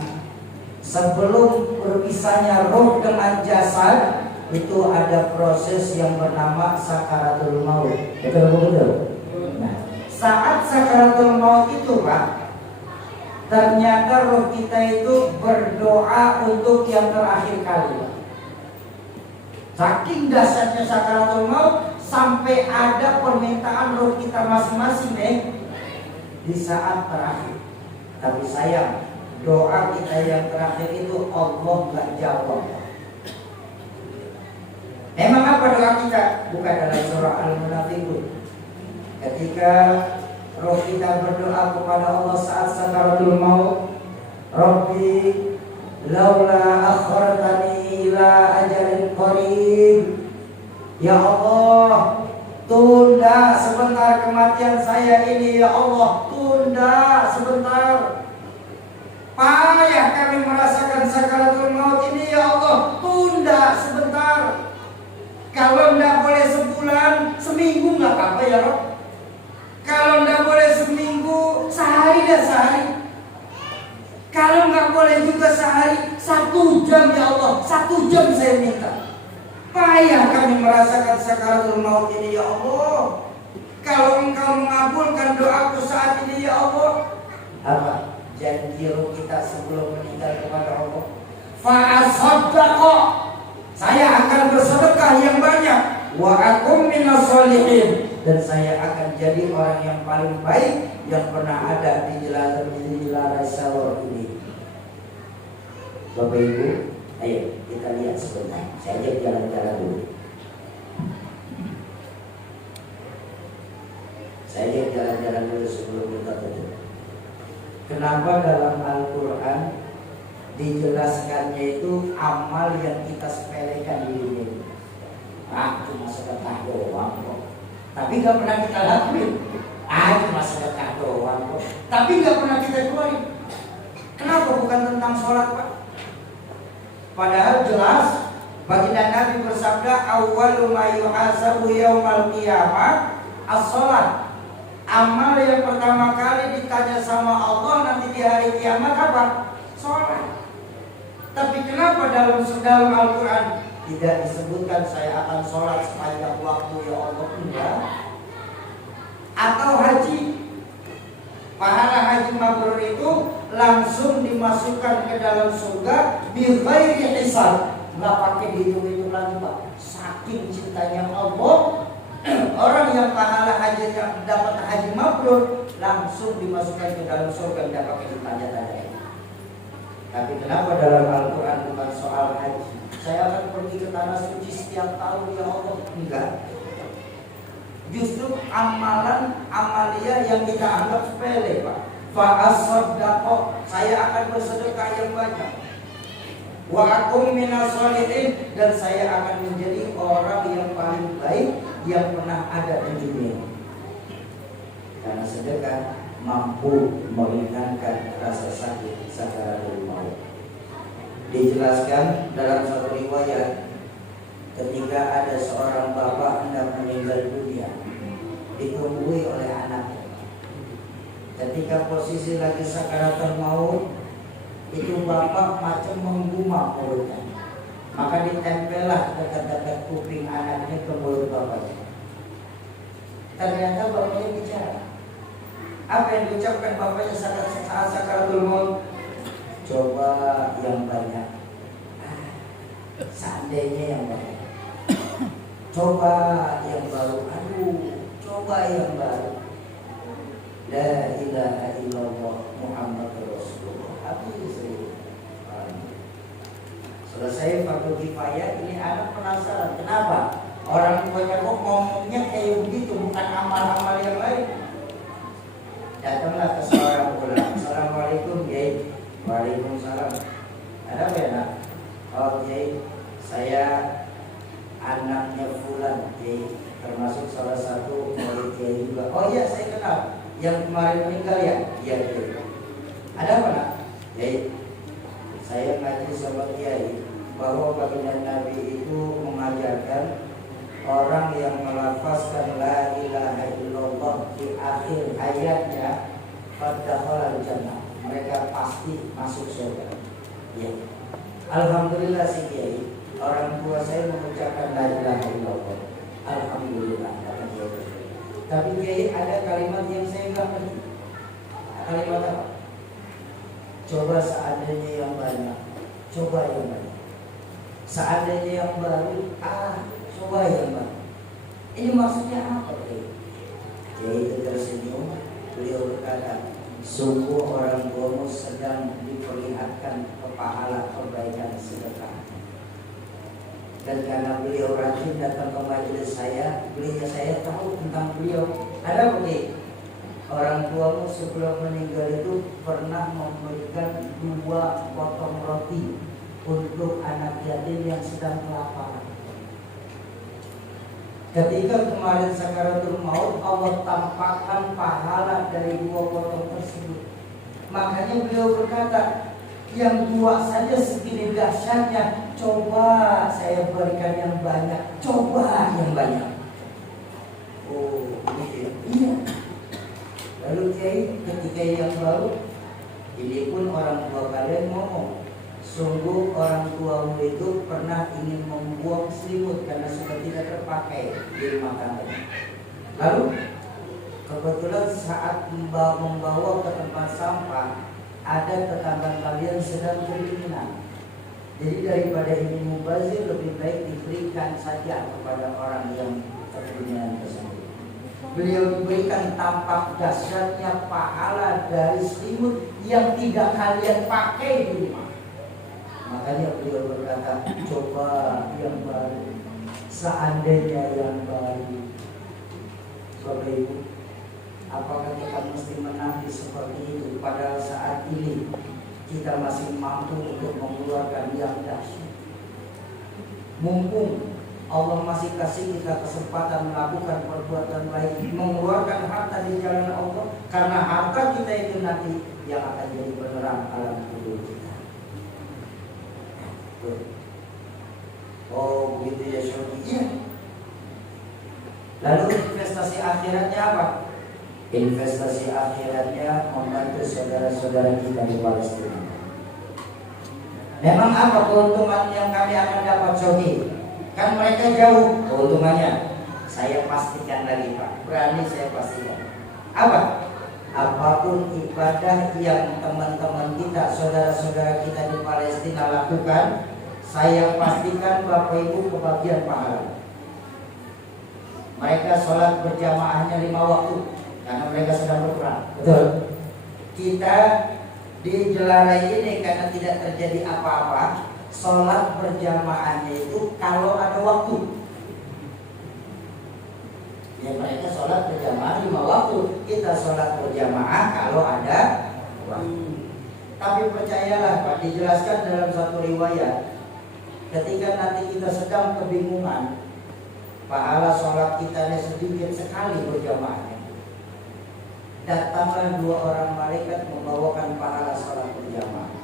sebelum berpisahnya roh dengan jasad, itu ada proses yang bernama sakaratul maut. Betul? Nah, saat sakaratul maut itu Pak, ternyata roh kita itu berdoa untuk yang terakhir kali. Saking dahsyatnya sakaratul maut, sampai ada permintaan roh kita masing-masing di saat terakhir. Tapi sayang, doa kita yang terakhir itu Allah gak jawab. Memang apa doa kita? Bukan dalam surah Al-Munafiqun. Ketika roh kita berdoa kepada Allah saat sakaratul maut, Rabbi laula akhartani ila ajalin qarib. Ya Allah, tunda sebentar kematian saya ini, ya Allah, tunda sebentar. Payah kami merasakan sakaratul maut ini, ya Allah, tunda sebentar. Kalau enggak boleh sebulan, seminggu enggak apa-apa ya Rob. Kalau enggak boleh seminggu, sehari dan sehari. Kalau enggak boleh juga sehari, 1 jam ya Allah, 1 jam saya minta. Payah kami merasakan sakaratul maut ini ya Allah. Kalau Engkau mengabulkan doaku saat ini ya Allah, apa janji kita sebelum meninggal kepada Allah? Fa'asaddaqa, saya akan bersedekah yang banyak, wa akum minas sholihin, dan saya akan jadi orang yang paling baik yang pernah ada di Jelarai Sawar ini. Bapak Ibu, ayo kita lihat sebentar. Saya ajak jalan-jalan dulu. Saya ajak jalan-jalan dulu sebelum kita tutup. Kenapa dalam Al-Quran dijelaskannya itu amal yang kita sepelekan di dunia ini? Cuma sedekah doang kok, tapi gak pernah kita lakuin. Cuma sedekah doang kok, tapi gak pernah kita keluarin. Kenapa bukan tentang sholat Pak? Padahal jelas baginda Nabi bersabda, awwalu ma yuhasabu yaumal qiyamah as-sholat. Amal yang pertama kali ditanya sama Allah nanti di hari kiamat apa? Sholat. Tapi kenapa dalam Al-Quran tidak disebutkan saya akan sholat sepanjang waktu ya Allah? Enggak. Atau haji, pahala haji mabrur itu langsung dimasukkan ke dalam surga bi ghairi hisab, nggak pakai dihitung-hitung lagi Pak. Saking cintanya Allah, orang yang pahala haji yang dapat haji mabrur langsung dimasukkan ke dalam surga, tidak pakai ditanya-tanya. Tapi kenapa dalam Al-Quran bukan soal haji? Saya akan pergi ke tanah suci setiap tahun ya Allah. Enggak. Justru amalia yang kita anggap sepele Pak. Fa'asaddaqo, saya akan bersedekah yang banyak. Wa akum minas sholihin, dan saya akan menjadi orang yang paling baik yang pernah ada di dunia. Karena sedekah mampu meringankan rasa sakit sakaratul maut. Dijelaskan dalam satu riwayat, ketika ada seorang bapak hendak meninggal dunia, ditunggui oleh anaknya. Ketika posisi lagi sakaratul maut, itu bapak macam menggumam mulutnya, maka ditempellah dekat-dekat kuping anaknya ke mulut bapaknya. Ternyata bapaknya bicara. Apa yang diucapkan bapaknya saat sakaratul maut? Coba yang banyak. Seandainya yang banyak. Coba yang baru. Coba yang baru. La ilaha illallah Muhammadur Rasulullah. Selesai fardu kifayah, ini anak penasaran. Kenapa? Orang tuanya kok ngomongnya kayak begitu, bukan amal-amal yang lain. Datanglah ke seorang ulama. Assalamualaikum Kiai. Waalaikumsalam. Ada apa ya nak? Oh Kiai, saya anaknya Fulan Kiai, termasuk salah satu murid Kiai juga. Oh iya saya kenal, yang kemarin meninggal ya? Iya Kiai. Ada apa nak? Kiai, saya ngaji sama Kiai bahwa baginda Nabi itu mengajarkan orang yang melafazkan la ilaha illallah di akhir hayatnya fadakhalal jannah, mereka pasti masuk surga. Ya. Alhamdulillah sih Kiai, orang tua saya mengucapkan la ilaha illallah. Alhamdulillah. Tapi Kiai ada kalimat yang saya enggak ngerti. Kalimat apa? Coba seandainya yang banyak, coba yang banyak. Seandainya yang baru, coba yang baru. Ini maksudnya apa Kiai? Kiai itu tersenyum, beliau berkata, sungguh orang tuamu sedang diperlihatkan pahala kebaikan sedekah. Dan karena beliau rajin datang ke majelis saya, belinya saya tahu tentang beliau. Ada apa Kiai? Orang tuamu sebelum meninggal itu pernah memberikan 2 potong roti untuk anak yatim yang sedang kelaparan. Ketika kemarin sakaratul maut, Allah tampakkan pahala dari 2 potong tersebut. Makanya beliau berkata, yang 2 saja segini dahsyatnya, coba saya berikan yang banyak, coba yang banyak. Oh, begitu ya? Iya. Lalu Kiai ketika yang baru, ini pun orang tua kalian ngomong, sungguh orang tuamu itu pernah ingin membuang selimut karena sudah tidak terpakai di rumah kalian. Lalu kebetulan saat membawa ke tempat sampah, ada tetangga kalian sedang kedinginan. Jadi daripada ini mubazir, lebih baik diberikan saja kepada orang yang kedinginan tersebut. Beliau diberikan tampak dahsyatnya pahala dari selimut yang tidak kalian pakai di rumah. Makanya beliau berkata, coba yang baru, seandainya yang baru. Bapak Ibu, apakah kita mesti menanti seperti itu padahal saat ini kita masih mampu untuk mengeluarkan yang dahsyat? Mumpung Allah masih kasih kita kesempatan melakukan perbuatan baik, mengeluarkan harta di jalan Allah, karena harta kita itu nanti yang akan jadi penerang alam kubur kita. Oh begitu ya Syarif. Iya. Lalu investasi akhiratnya apa? Investasi akhiratnya membantu saudara-saudara kita di Palestina. Memang apa keuntungan yang kami akan dapat, Syarif? Kan mereka jauh, keuntungannya saya pastikan lagi Pak, berani saya pastikan. Apa? Apapun ibadah yang teman-teman kita, saudara-saudara kita di Palestina lakukan, saya pastikan Bapak Ibu kebagian pahala. Mereka sholat berjamaahnya 5 waktu karena mereka sedang berperang. Betul. Kita di Jelarai ini karena tidak terjadi apa-apa, sholat berjamaahnya itu kalau ada waktu. Ya mereka sholat berjamaah 5 waktu, kita sholat berjamaah kalau ada waktu. Tapi percayalah Pak, dijelaskan dalam satu riwayat, ketika nanti kita sedang kebingungan, pahala sholat kita sedikit sekali berjamaahnya, datanglah 2 orang malaikat membawakan pahala sholat berjamaah.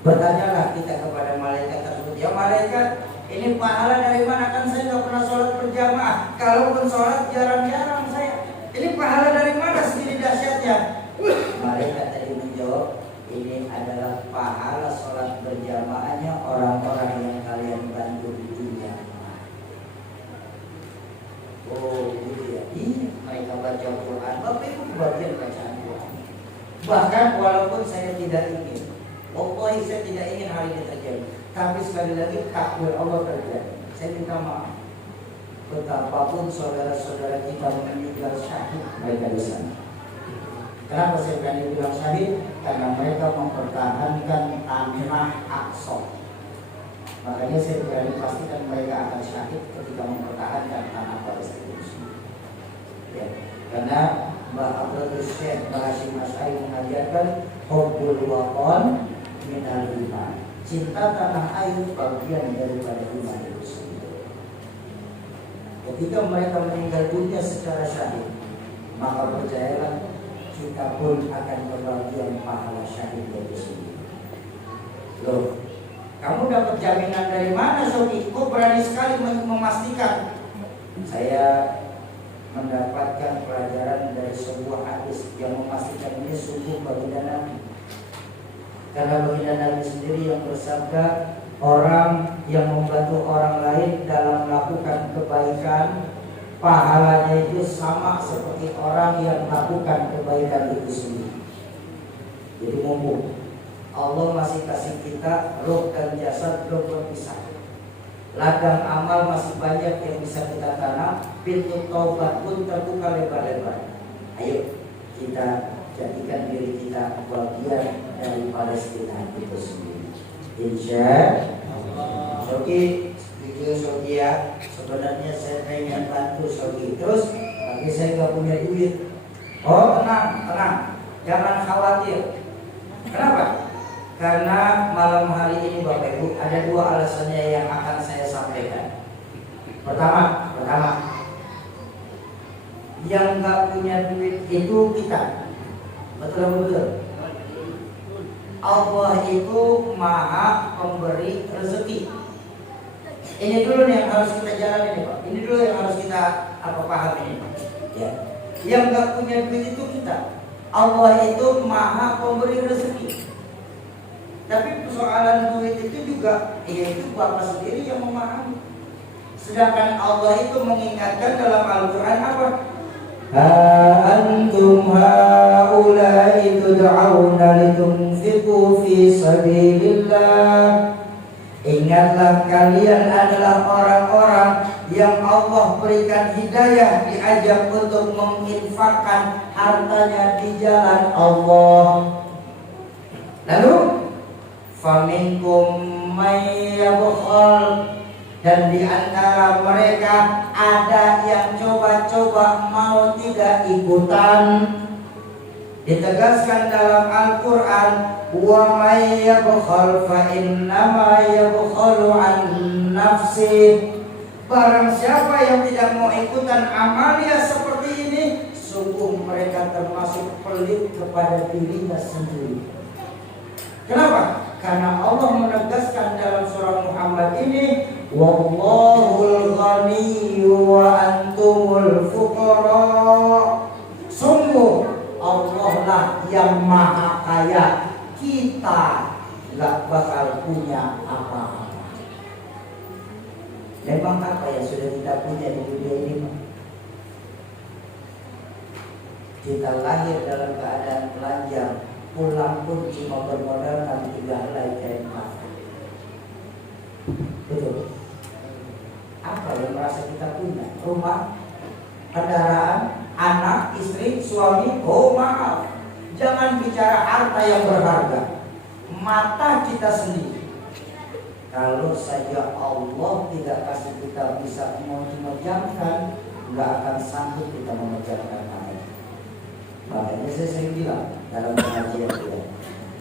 Bertanyalah kita kepada malaikat tersebut, ya malaikat, ini pahala dari mana? Kan saya nggak pernah sholat berjamaah. Kalaupun sholat jarang-jarang saya. Ini pahala dari mana segini dahsyatnya? Malaikat tadi menjawab, ini adalah pahala sholat berjamaahnya orang-orang yang kalian bantu di dunia. Oh gitu ya. Iya, mereka baca Quran. Bapak Ibu kebagian bacaan Quran. Bahkan walaupun saya tidak ingin, wallahi saya tidak ingin hal ini terjadi, tapi sekali lagi takdir Allah terjadi. Saya minta maaf. Betapapun saudara-saudara kita meninggal syahid mereka di sana. Kenapa saya berani bilang syahid? Karena mereka mempertahankan tanah Aqsa. Makanya saya berani pastikan mereka akan syahid ketika mempertahankan tanah Palestina. Ya, karena Mbak Abdul Syekh Hashim Asy'ari mengajarkan hubbul watan minal iman. Cinta tanah air bagian daripada iman itu sendiri. Ketika mereka meninggal dunia secara syahid, maka percayalah kita pun akan berbagian pahala syahid itu sendiri. Loh, kamu dapat jaminan dari mana, Sobi? Kok berani sekali memastikan? Saya mendapatkan pelajaran dari sebuah hadis yang memastikan ini sungguh baginda Nabi. Karena baginda Nabi sendiri yang bersabda, orang yang membantu orang lain dalam melakukan kebaikan, pahalanya itu sama seperti orang yang melakukan kebaikan itu sendiri. Jadi mumpung Allah masih kasih kita roh dan jasad belum berpisah, ladang amal masih banyak yang bisa kita tanam, pintu taubat pun terbuka lebar-lebar. Ayo kita jadikan diri kita bagian dari Palestina itu sendiri. Insya Allah. Soki, itu Soki ya. Sebenarnya saya pengen bantu Soki terus, tapi saya nggak punya duit. Oh tenang, tenang, jangan khawatir. Kenapa? Karena malam hari ini Bapak Ibu ada dua alasannya yang akan saya sampaikan. Pertama, yang nggak punya duit itu kita, betul. Allah itu maha pemberi rezeki. Ini dulu nih yang harus kita jalani nih Pak. Ini dulu yang harus kita pahami nih Pak. Ya. Yang nggak punya duit itu kita. Allah itu maha pemberi rezeki. Tapi persoalan duit itu juga, yaitu Bapak sendiri yang memahami. Sedangkan Allah itu mengingatkan dalam Al-Quran apa? Ha antum haula'i tud'auna litunfiqu fi sabilillah. Ingatlah kalian adalah orang-orang yang Allah berikan hidayah, diajak untuk menginfakkan hartanya di jalan Allah. Lalu faminkum may yabkhal, dan di antara mereka ada yang coba-coba mau tidak ikutan. Ditegaskan dalam Al-Quran, wa may yabkhal fa innama yabkhalu an nafsi. Barang siapa yang tidak mau ikutan amalia seperti ini, sungguh mereka termasuk pelit kepada dirinya sendiri. Kenapa? Karena Allah menegaskan dalam surah Muhammad ini, wallahul ghaniyyu wa antumul fuqara. Sungguh Allah lah yang maha kaya, kita gak bakal punya apa-apa. Memang apa yang sudah kita punya di dunia ini? Kita lahir dalam keadaan telanjang, pulang pun cuma bermodalkan 3 helai kain kafan. Betul. Apa yang merasa kita punya? Rumah, kendaraan, anak, istri, suami. Oh maaf, jangan bicara harta yang berharga. Mata kita sendiri. Kalau saja Allah tidak kasih kita bisa memejamkan, nggak akan sanggup kita memejamkan mata. Makanya saya sering bilang dalam pengajian kita,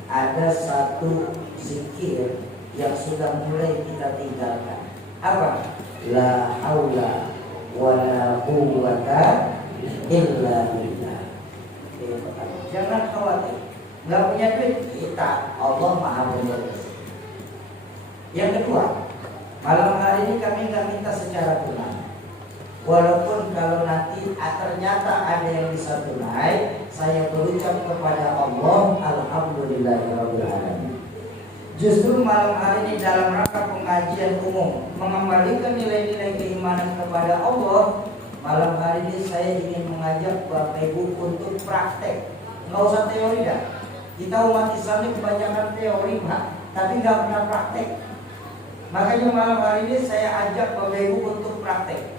ada satu zikir yang sudah mulai kita tinggalkan. Apa? La haula wa la quwwata illa billah. Jangan khawatir, nggak punya duit, kita Allah maha pemberi. Yang kedua, malam hari ini kami nggak minta secara tunai. Walaupun kalau nanti ternyata ada yang bisa tunai, saya berucap kepada Allah, alhamdulillahirabbil alamin. Justru malam hari ini dalam rangka pengajian umum mengembalikan nilai-nilai keimanan kepada Allah, malam hari ini saya ingin mengajak Bapak Ibu untuk praktek. Nggak usah teori dah. Kita umat Islam ini kebanyakan teori Pak, tapi nggak pernah praktek. Makanya malam hari ini saya ajak Bapak Ibu untuk praktek.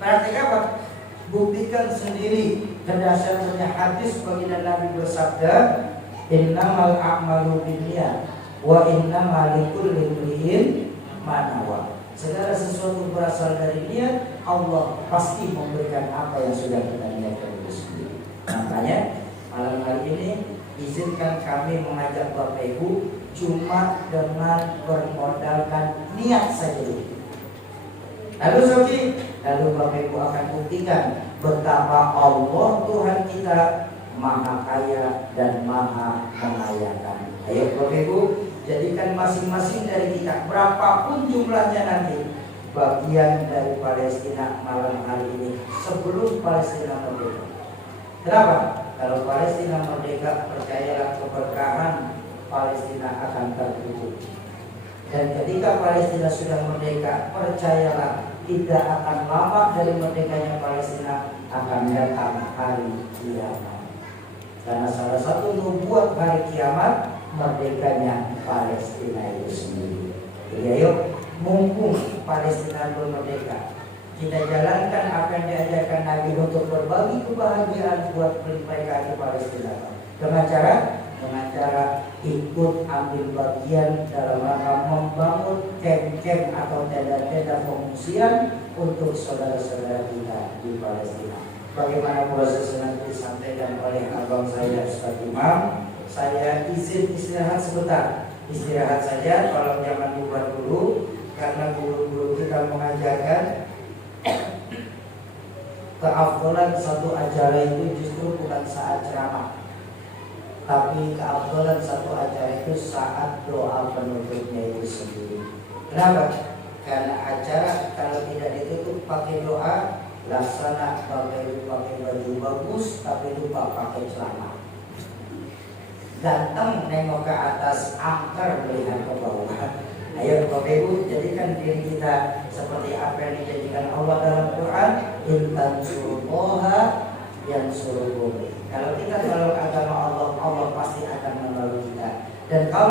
Praktek apa? Buktikan sendiri berdasarkan hadis baginda Nabi bersabda, innamal a'malu binniyat wa innamal likulli imri'in ma nawa. Segala sesuatu berasal dari niat, Allah pasti memberikan apa yang sudah kita niatkan itu sendiri. Makanya malam hari ini izinkan kami mengajak Bapak Ibu cuma dengan bermodalkan niat saja dulu. Lalu Bapak Ibu akan buktikan betapa Allah Tuhan kita maha kaya dan maha mengayakan. Ayo Bapak Ibu, jadikan masing-masing dari kita berapapun jumlahnya nanti bagian dari Palestina malam hari ini sebelum Palestina merdeka. Kenapa? Kalau Palestina merdeka, percayalah keberkahan Palestina akan terwujud. Dan ketika Palestina sudah merdeka, percayalah tidak akan lama dari merdekanya Palestina akan datang hari kiamat. Karena salah satu nubuat hari kiamat merdekanya Palestina itu sendiri. Jadi ayo, mumpung Palestina belum merdeka, kita jalankan apa yang diajarkan Nabi untuk berbagi kebahagiaan buat mereka di Palestina. Dengan cara ikut ambil bagian dalam rangka membangun camp-camp atau tenda-tenda pengungsian untuk saudara-saudara kita di Palestina. Bagaimana proses nanti disampaikan oleh abang saya Ustaz Imam. Saya izin istirahat sebentar. Istirahat saja, kalau jangan bubar dulu, karena guru-guru kita mengajarkan keafdalan satu acara itu justru bukan saat ceramah, tapi keafdalan satu acara itu saat doa penutupnya itu sendiri. Kenapa? Karena acara kalau tidak ditutup pakai doa, laksana pakai baju bagus tapi lupa pakai celana. Datang nengok ke atas, angker melihat ke bawah. Ayo Bapak Ibu, jadikan diri kita seperti apa yang dijanjikan Allah dalam Quran. Intan suruhoha yang suruh. Kalau kita menolong agama Allah, Allah pasti akan menolong kita. Dan kalau